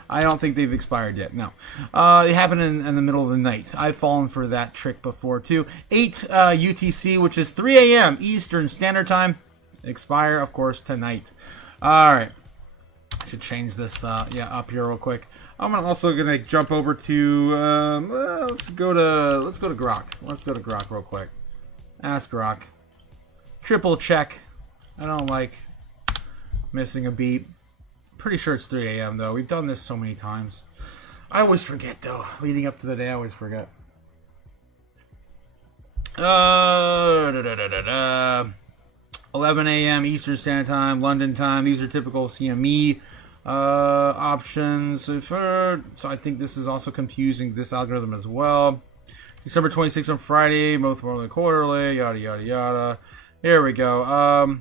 I don't think they've expired yet, no. It happened in the middle of the night. I've fallen for that trick before, too. 8 UTC, which is 3 a.m. Eastern Standard Time. Expire, of course, tonight. All right. should change this up here real quick. I'm also gonna jump over to let's go to Grok. Let's go to Grok real quick. Ask Grok. Triple check. I don't like missing a beat. Pretty sure it's 3 a.m. though. We've done this so many times. I always forget though. Leading up to the day, I always forget. 11 a.m. Eastern Standard Time, London time. These are typical CME options. So I think this is also confusing this algorithm as well. December 26th on Friday, both morning quarterly, yada yada yada. Here we go.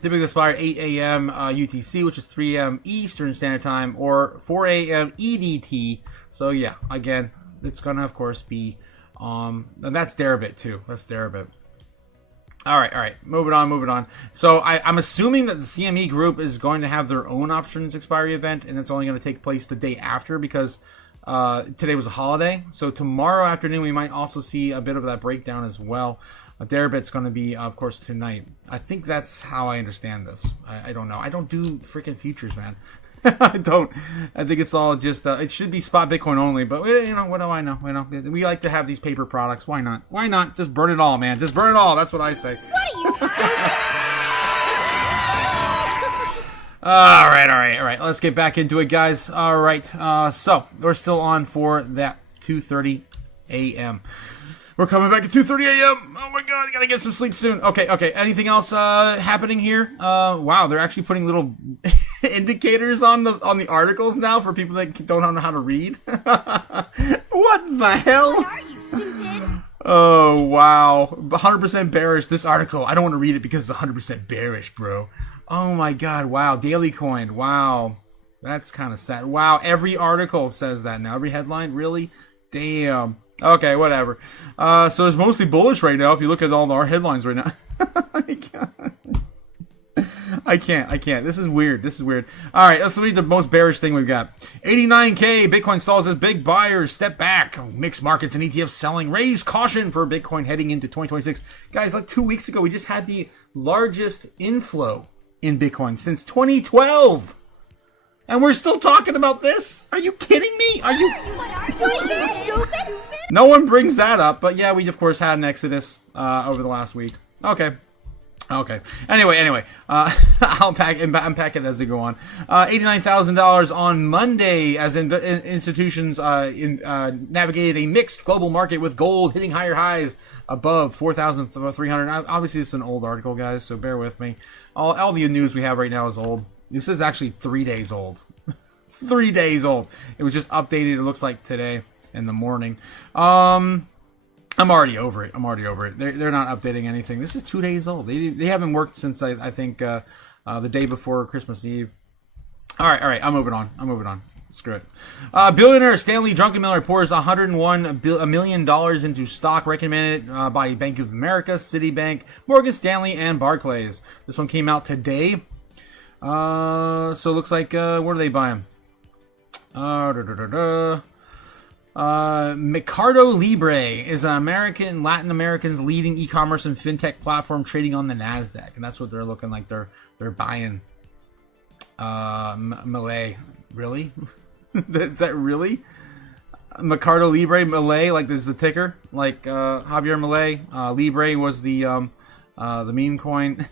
Typically expire 8 a.m. UTC, which is 3 a.m. Eastern Standard Time, or 4 a.m. EDT. So yeah, again, it's gonna of course be and that's Deribit too. That's Deribit. All right. Moving on. So I'm assuming that the CME group is going to have their own options expiry event, and it's only going to take place the day after because today was a holiday. So tomorrow afternoon we might also see a bit of that breakdown as well. Deribit's going to be, of course, tonight. I think that's how I understand this. I don't know. I don't do freaking futures, man. I don't. I think it's all just. It should be spot Bitcoin only, but what do I know? We like to have these paper products. Why not? Why not? Just burn it all, man. Just burn it all. That's what I say. What are you All right. Let's get back into it, guys. All right. So we're still on for that 2:30 a.m. We're coming back at 2:30 a.m. Oh my god, I gotta get some sleep soon. Okay. Anything else happening here? Wow, they're actually putting little indicators on the articles now for people that don't know how to read. What the hell? What are you, stupid? Oh wow, 100% bearish. This article, I don't want to read it because it's 100% bearish, bro. Oh my god, wow. Daily Coin, wow. That's kind of sad. Wow, every article says that now. Every headline, really? Damn. Okay, whatever. So it's mostly bullish right now if you look at all our headlines right now. I can't. This is weird. All right, let's read the most bearish thing we've got. 89K, Bitcoin stalls as big buyers step back. Mixed markets and ETFs selling. Raise caution for Bitcoin heading into 2026. Guys, like 2 weeks ago, we just had the largest inflow in Bitcoin since 2012. And we're still talking about this? Are you kidding me? Are you Stupid? No one brings that up, but yeah, we of course had an exodus over the last week. Okay. Anyway, I'll unpack it as they go on. $89,000 on Monday as institutions navigated a mixed global market with gold hitting higher highs above 4,300. Obviously, this is an old article, guys, so bear with me. All the news we have right now is old. This is actually 3 days old. 3 days old. It was just updated, it looks like today in the morning. I'm already over it. They're not updating anything. This is 2 days old. They haven't worked since I think the day before Christmas Eve. All right. I'm moving on. Screw it. Billionaire Stanley Druckenmiller pours $101 million into stock recommended by Bank of America, Citibank, Morgan Stanley, and Barclays. This one came out today. So it looks like what are they buying? Mercado Libre is Latin American's leading e-commerce and fintech platform trading on the Nasdaq, and that's what they're looking like. They're buying. Malay, really? Is that really? Mercado Libre, Malay, like this is the ticker, like Javier Malay. Libre was the meme coin.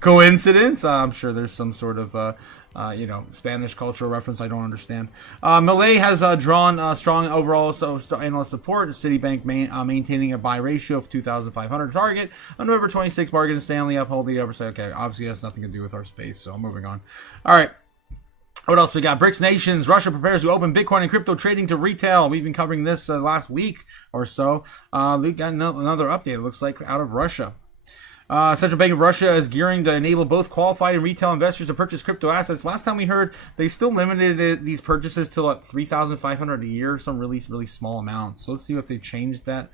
Coincidence? I'm sure there's some sort of Spanish cultural reference I don't understand. Malay has drawn strong overall analyst support. Citibank maintaining a buy ratio of 2,500 target. On November 26th, Morgan Stanley upholding the upper side. Okay, obviously has nothing to do with our space, so I'm moving on. All right. What else we got? BRICS nations. Russia prepares to open Bitcoin and crypto trading to retail. We've been covering this last week or so. We got another update, it looks like, out of Russia. Central Bank of Russia is gearing to enable both qualified and retail investors to purchase crypto assets. Last time we heard, they still limited these purchases to like $3,500 a year, some really, really small amounts. So let's see if they've changed that.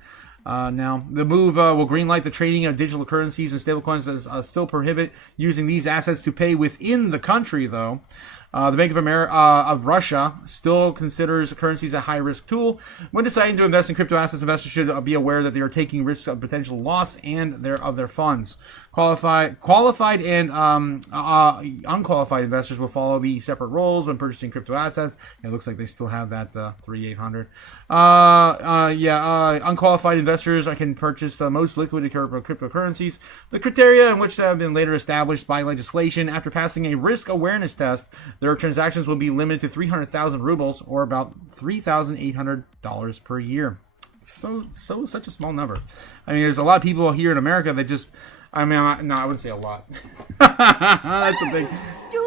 Now, the move will greenlight the trading of digital currencies and stablecoins that still prohibit using these assets to pay within the country, though. The Bank of Russia still considers currencies a high-risk tool. When deciding to invest in crypto assets, investors should be aware that they are taking risks of potential loss and of their funds. Qualified and unqualified investors will follow the separate rules when purchasing crypto assets. It looks like they still have that 3,800. Unqualified investors can purchase the most liquid cryptocurrencies. The criteria in which they have been later established by legislation after passing a risk awareness test. Their transactions will be limited to 300,000 rubles, or about $3,800 per year. Such a small number. I mean, there's a lot of people here in America that just, I wouldn't say a lot. That's a big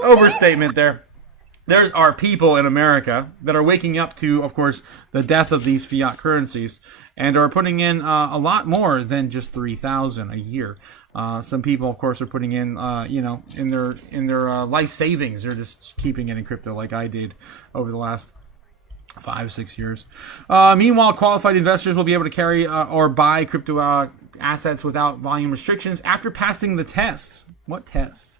overstatement there. There are people in America that are waking up to, of course, the death of these fiat currencies and are putting in a lot more than just 3,000 a year. Some people, of course, are putting in, in their life savings. They're just keeping it in crypto, like I did over the last 5-6 years. Meanwhile, qualified investors will be able to carry or buy crypto assets without volume restrictions after passing the test. What test?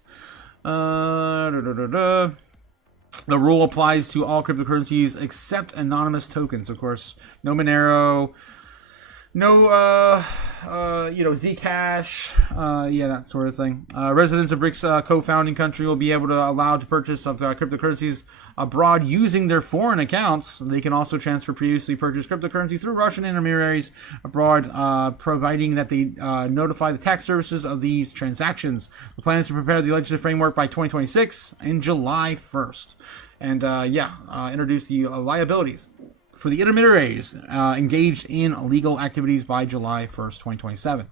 The rule applies to all cryptocurrencies except anonymous tokens. Of course, no Monero, no, Zcash, that sort of thing. Residents of BRICS co-founding country will be able to allow to purchase cryptocurrencies abroad using their foreign accounts. They can also transfer previously purchased cryptocurrency through Russian intermediaries abroad, providing that they notify the tax services of these transactions. The plan is to prepare the legislative framework by 2026 in July 1st. And, introduce the liabilities for the intermediaries engaged in illegal activities by July 1st, 2027.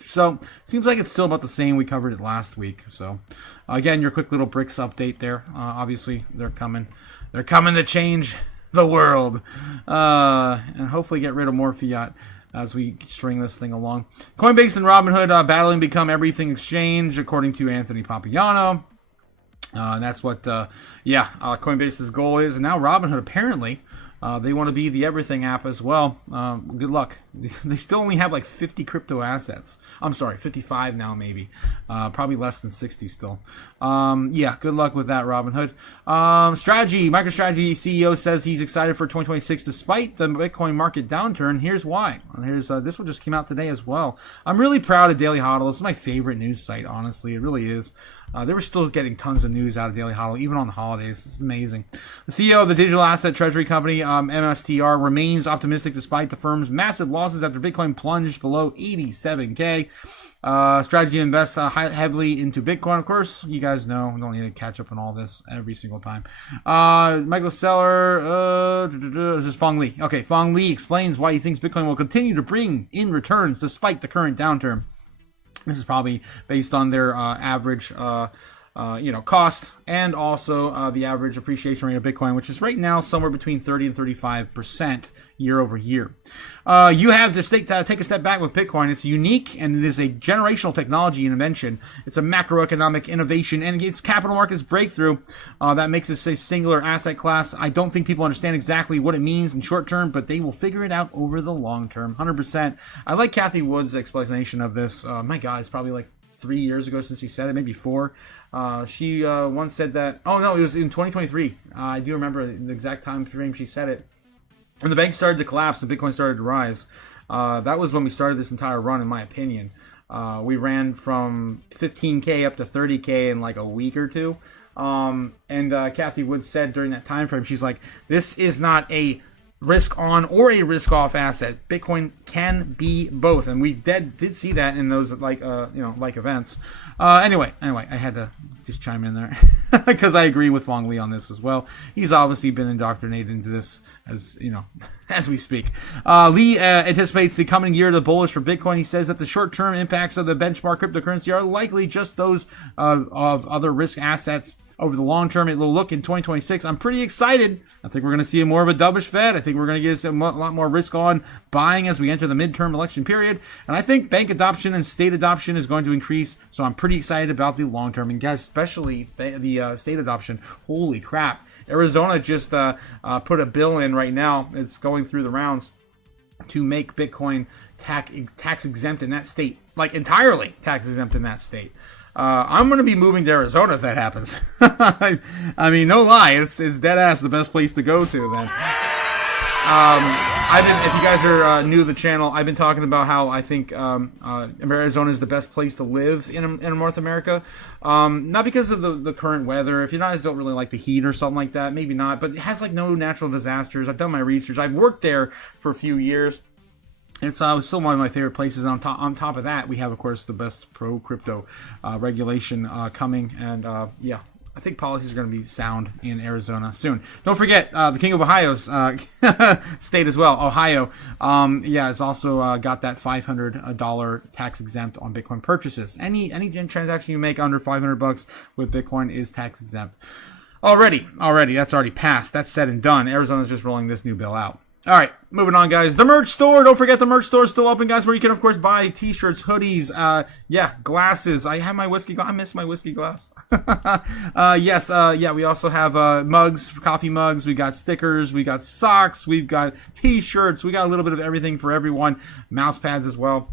So, seems like it's still about the same. We covered it last week. So, again, your quick little BRICS update there. Obviously, they're coming. They're coming to change the world. And hopefully get rid of more fiat as we string this thing along. Coinbase and Robinhood battling become everything exchange, according to Anthony Papiano. And that's what, Coinbase's goal is. And now Robinhood, apparently, they want to be the everything app as well. Good luck. They still only have like 50 crypto assets. I'm sorry, 55 now maybe. Probably less than 60 still. Good luck with that, Robinhood. MicroStrategy CEO says he's excited for 2026 despite the Bitcoin market downturn. Here's why. This one just came out today as well. I'm really proud of Daily Hodl. This is my favorite news site, honestly. It really is. They were still getting tons of news out of Daily Hodl, even on the holidays. It's amazing. The CEO of the digital asset treasury company, MSTR, remains optimistic despite the firm's massive losses after Bitcoin plunged below 87K. Strategy invests heavily into Bitcoin, of course. You guys know. We don't need to catch up on all this every single time. Michael Seller, this is Fong Li. Okay, Fong Li explains why he thinks Bitcoin will continue to bring in returns despite the current downturn. This is probably based on their average, cost and also the average appreciation rate of Bitcoin, which is right now somewhere between 30 and 35% year over year. You have to take a step back with Bitcoin. It's unique and it is a generational technology and invention. It's a macroeconomic innovation and it's capital markets breakthrough that makes it a singular asset class. I don't think people understand exactly what it means in short term, but they will figure it out over the long term, 100%. I like Kathy Wood's explanation of this. My God, it's probably like 3 years ago since he said it, maybe 4. She once said that, it was in 2023. I do remember the exact time frame she said it. When the bank started to collapse and Bitcoin started to rise, that was when we started this entire run, in my opinion. We ran from 15K up to 30K in like a week or two. And Kathy Wood said during that time frame, she's like, this is not a risk on or a risk off asset. Bitcoin can be both, and we did see that in those like events. Anyway, I had to just chime in there because I agree with Fong Li on this as well. He's obviously been indoctrinated into this as as we speak. Li anticipates the coming year the bullish for Bitcoin. He says that the short-term impacts of the benchmark cryptocurrency are likely just those of other risk assets. Over the long term, it will look in 2026. I'm pretty excited. I think we're going to see more of a dovish Fed. I think we're going to get a lot more risk on buying as we enter the midterm election period. And I think bank adoption and state adoption is going to increase. So I'm pretty excited about the long term. And guys, especially the state adoption. Holy crap. Arizona just put a bill in right now. It's going through the rounds. to make Bitcoin tax exempt in that state, like entirely tax exempt in that state. I'm going to be moving to Arizona if that happens. I mean, no lie, it's dead ass the best place to go to then. If you guys are new to the channel, I've been talking about how I think Arizona is the best place to live in North America. Not because of the current weather. If you guys don't really like the heat or something like that, maybe not. But it has like no natural disasters. I've done my research. I've worked there for a few years. It's still one of my favorite places. And on top of that, we have, of course, the best pro-crypto regulation coming. And yeah, I think policies are going to be sound in Arizona soon. Don't forget, the King of Ohio's state as well, Ohio. Yeah, it's also got that $500 tax exempt on Bitcoin purchases. Any transaction you make under $500 with Bitcoin is tax exempt. Already, that's already passed. That's said and done. Arizona's just rolling this new bill out. All right, moving on, guys. The merch store. Don't forget the merch store is still open, guys, where you can, of course, buy T-shirts, hoodies, yeah, glasses. I have my whiskey glass. I miss my whiskey glass. Yes, yeah, we also have mugs, coffee mugs. We got stickers. We got socks. We've got T-shirts. We got a little bit of everything for everyone. Mouse pads as well,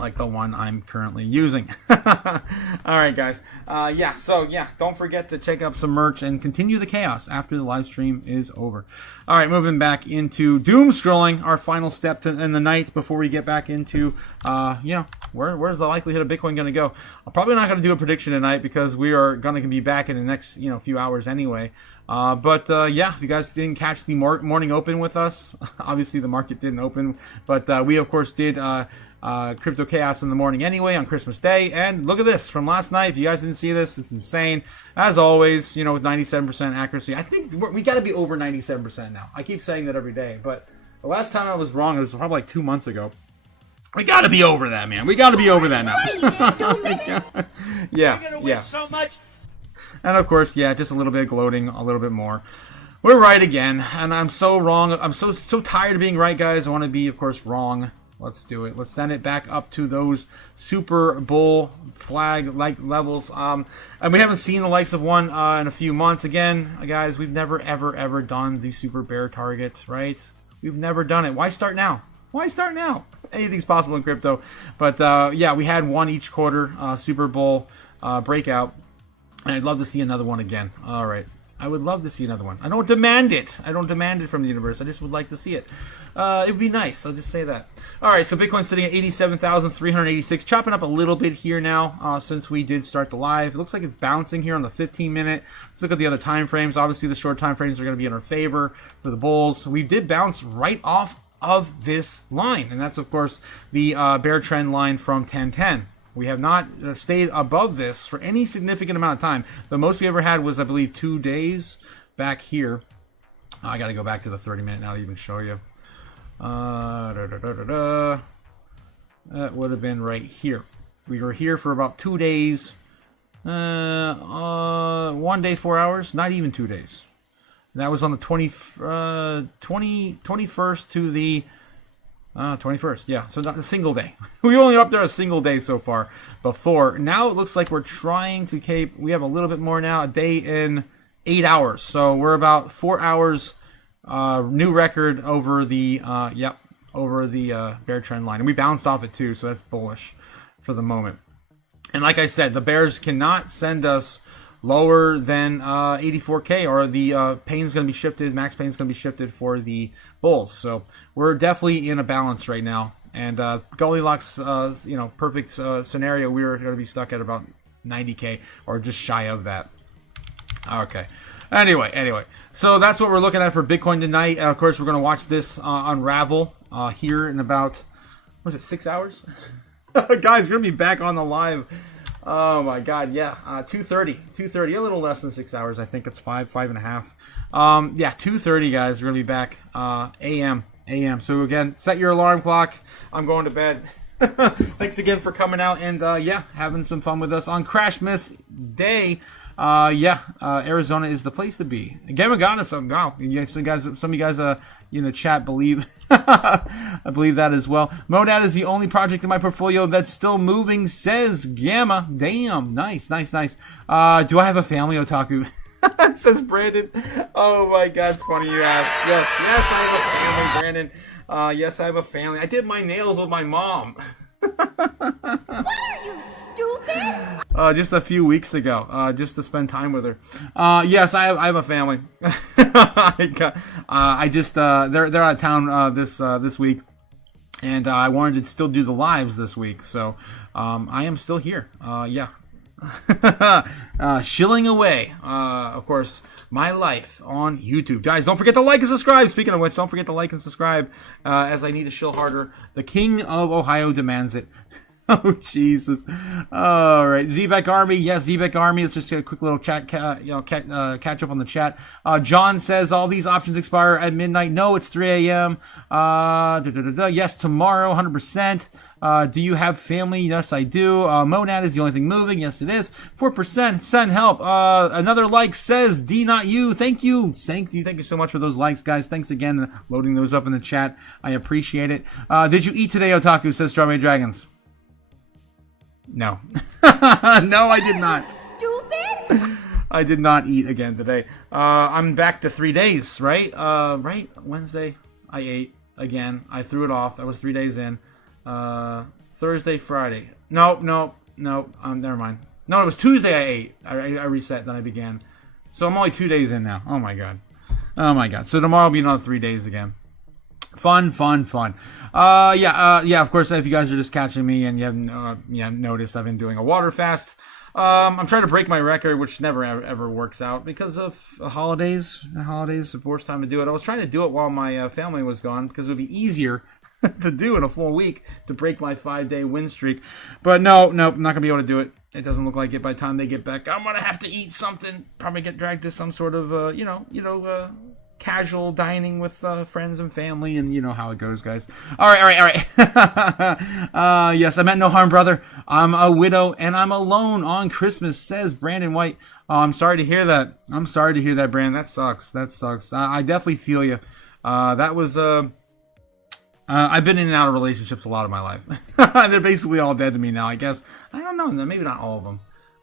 like the one I'm currently using. All right, guys. Yeah, so yeah, don't forget to check up some merch and continue the chaos after the live stream is over. All right, moving back into doom scrolling, our final step in the night before we get back into, you know, where's the likelihood of Bitcoin going to go? I'm probably not going to do a prediction tonight because we are going to be back in the next, you know, few hours anyway. But yeah, if you guys didn't catch the morning open with us, obviously the market didn't open, but we of course did Crypto Chaos in the morning anyway on Christmas Day. And look at this from last night. If you guys didn't see this, it's insane. As always, you know, with 97% accuracy. I think we got to be over 97% now. I keep saying that every day, but the last time I was wrong, it was probably like 2 months ago. We got to be over that, man. We got to be over that now. Yeah, yeah. So much. And of course, yeah, just a little bit of gloating, a little bit more. We're right again, and I'm so wrong. I'm so tired of being right, guys. I want to be, of course, wrong. Let's do it. Let's send it back up to those Super Bull flag-like levels. And we haven't seen the likes of one in a few months. Again, guys, we've never, ever done the Super Bear target, right? We've never done it. Why start now? Why start now? Anything's possible in crypto. But, yeah, we had one each quarter, Super Bull breakout. And I'd love to see another one again. All right. I would love to see another one. I don't demand it. I don't demand it from the universe. I just would like to see it. It would be nice. I'll just say that. All right, so Bitcoin's sitting at 87,386, chopping up a little bit here now since we did start the live. It looks like it's bouncing here on the 15-minute. Let's look at the other time frames. Obviously, the short time frames are going to be in our favor for the bulls. We did bounce right off of this line, and that's, of course, the bear trend line from 1010. We have not stayed above this for any significant amount of time. The most we ever had was, I believe, 2 days back here. I got to go back to the 30-minute now to even show you. That would have been right here. We were here for about 2 days. 1 day, 4 hours. Not even 2 days. That was on the 21st to the 21st, yeah. So not a single day. We only up there a single day so far before. Now it looks like we're trying to keep, we have a little bit more now, a day in 8 hours. So we're about 4 hours, new record over the, over the bear trend line. And we bounced off it too, so that's bullish for the moment. And like I said, the bears cannot send us lower than 84K, or the pain's going to be shifted, max pain's going to be shifted for the bulls. So we're definitely in a balance right now. And Goldilocks, you know, perfect scenario, we were going to be stuck at about 90K or just shy of that. Okay. Anyway, so that's what we're looking at for Bitcoin tonight. Of course, we're going to watch this unravel here in about, what is it, 6 hours? Guys, we're going to be back on the live. Oh my God, yeah, 2:30, a little less than 6 hours. I think it's 5.5. Yeah, 2:30, guys. We're gonna be back, a.m. So again, set your alarm clock. I'm going to bed. Thanks again for coming out and yeah, having some fun with us on CRASHMAS Day. Yeah, Arizona is the place to be. Again, we got us. Wow, some of you guys in the chat believe I believe that as well. Modad is the only project in my portfolio that's still moving, says Gamma. Damn, nice. Do I have a family, Otaku? Says Brandon. Oh my God, it's funny you ask. Yes, I have a family, Brandon. Yes, I have a family. I did my nails with my mom. What are you, stupid? Just a few weeks ago, just to spend time with her. Yes, I have a family. I just they're out of town this week, and I wanted to still do the lives this week, so I am still here. Yeah. Shilling away, of course, my life on YouTube. Guys, don't forget to like and subscribe. Speaking of which, don't forget to like and subscribe, as I need to shill harder. The King of Ohio demands it. Oh, Jesus. All right. Zebek Army. Yes, Zebek Army. Let's just get a quick little chat, catch up on the chat. John says all these options expire at midnight. No, it's 3 a.m. Yes, tomorrow, 100%. Do you have family? Yes, I do. Monad is the only thing moving. Yes, it is. 4%. Send help. Another like says D, not you. Thank you. Thank you so much for those likes, guys. Thanks again loading those up in the chat. I appreciate it. Did you eat today, Otaku? Says Strawberry Dragons. No. No, I did not. Stupid? I did not eat again today. I'm back to 3 days, right? Right? Wednesday, I ate again. I threw it off. I was 3 days in. Thursday, Friday. Nope. Never mind. No, it was Tuesday I ate. I reset, then I began. So I'm only 2 days in now. Oh my god. So tomorrow will be another 3 days again. Fun. Yeah, of course, if you guys are just catching me and you haven't noticed, I've been doing a water fast. I'm trying to break my record, which never ever works out because of holidays. The holidays, the worst time to do it. I was trying to do it while my family was gone because it would be easier to do in a full week to break my 5-day win streak. But no, I'm not going to be able to do it. It doesn't look like it by the time they get back. I'm going to have to eat something, probably get dragged to some sort of, casual dining with friends and family, and you know how it goes, guys. All right. Yes, I meant no harm, brother. I'm a widow and I'm alone on Christmas, says Brandon White. Oh, I'm sorry to hear that. Brandon. That sucks. I definitely feel you. That was I've been in and out of relationships a lot of my life. They're basically all dead to me now, I guess. I don't know, maybe not all of them.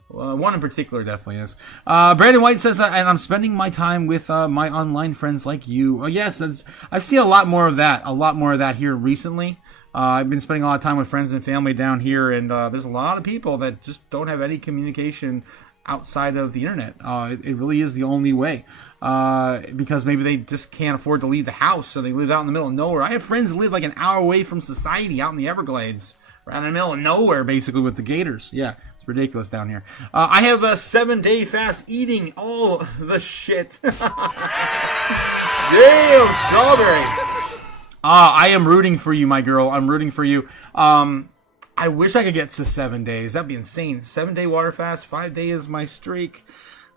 One in particular definitely is. Brandon White says, and I'm spending my time with my online friends like you. Yes, I've seen a lot more of that here recently. I've been spending a lot of time with friends and family down here, and there's a lot of people that just don't have any communication outside of the internet. It really is the only way. Because maybe they just can't afford to leave the house, so they live out in the middle of nowhere. I have friends that live like an hour away from society out in the Everglades. Right in the middle of nowhere, basically, with the gators. Yeah. Ridiculous down here. I have a 7-day fast eating all the shit. Damn, Strawberry. I am rooting for you, my girl. I'm rooting for you. I wish I could get to 7 days. That'd be insane. 7-day water fast. 5 days is my streak.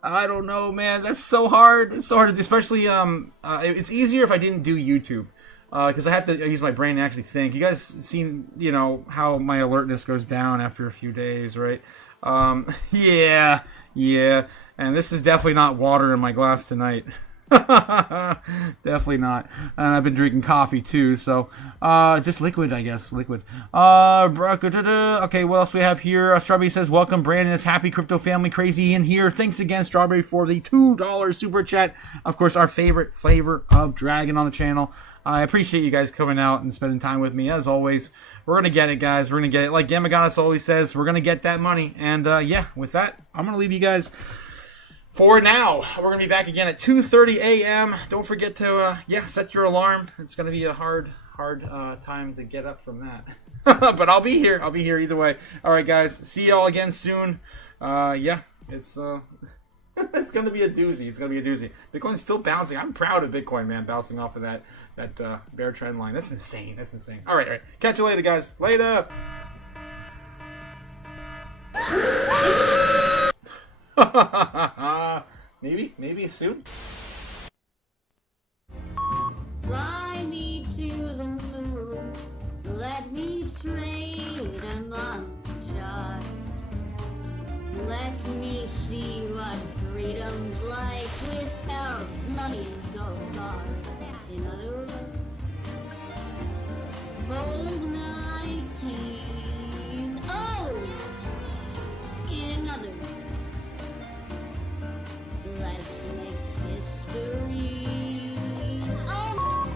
I don't know, man. That's so hard. It's so hard, especially it's easier if I didn't do YouTube. Because I have to use my brain to actually think. You guys seen, how my alertness goes down after a few days, right? Yeah. And this is definitely not water in my glass tonight. Definitely not. And I've been drinking coffee too, so just liquid, I guess. Liquid. Okay, what else we have here? Strawberry says, welcome Brandon, it's happy crypto family crazy in here. Thanks again, Strawberry, for the $2 super chat. Of course, our favorite flavor of dragon on the channel. I appreciate you guys coming out and spending time with me. As always, we're going to get it, guys. We're going to get it. Like Yamagatas always says, we're going to get that money. And yeah, with that, I'm going to leave you guys for now. We're going to be back again at 2:30 a.m. Don't forget to, set your alarm. It's going to be a hard time to get up from that. But I'll be here. I'll be here either way. All right, guys. See y'all again soon. It's... it's going to be a doozy. Bitcoin's still bouncing. I'm proud of Bitcoin, man, bouncing off of that bear trend line. That's insane. All right. Catch you later, guys. Later. Maybe soon. Fly me to the moon. Let me trade among the stars. Let me see what freedom's like without money and gold bars. In other words, bold Nike. Oh! In other words, let's make history. Oh!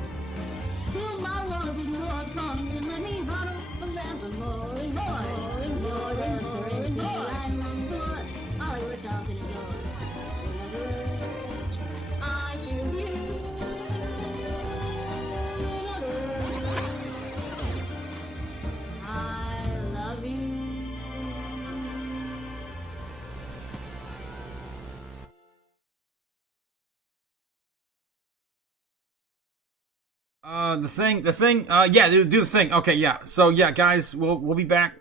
The thing. Yeah, do the thing. Okay, yeah. So yeah, guys, we'll be back.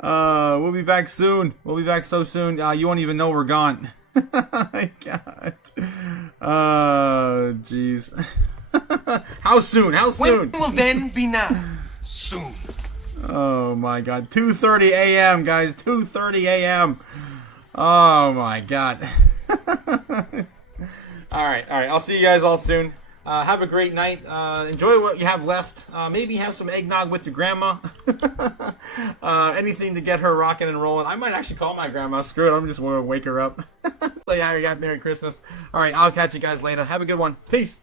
We'll be back soon. We'll be back so soon. You won't even know we're gone. My God. Jeez. How soon? How soon? When will then be now? Soon. Oh my God. 2:30 a.m. guys. 2:30 a.m. Oh my God. All right. I'll see you guys all soon. Have a great night. Enjoy what you have left. Maybe have some eggnog with your grandma. Anything to get her rocking and rolling. I might actually call my grandma. Screw it. I'm just going to wake her up. So yeah, we got Merry Christmas. All right. I'll catch you guys later. Have a good one. Peace.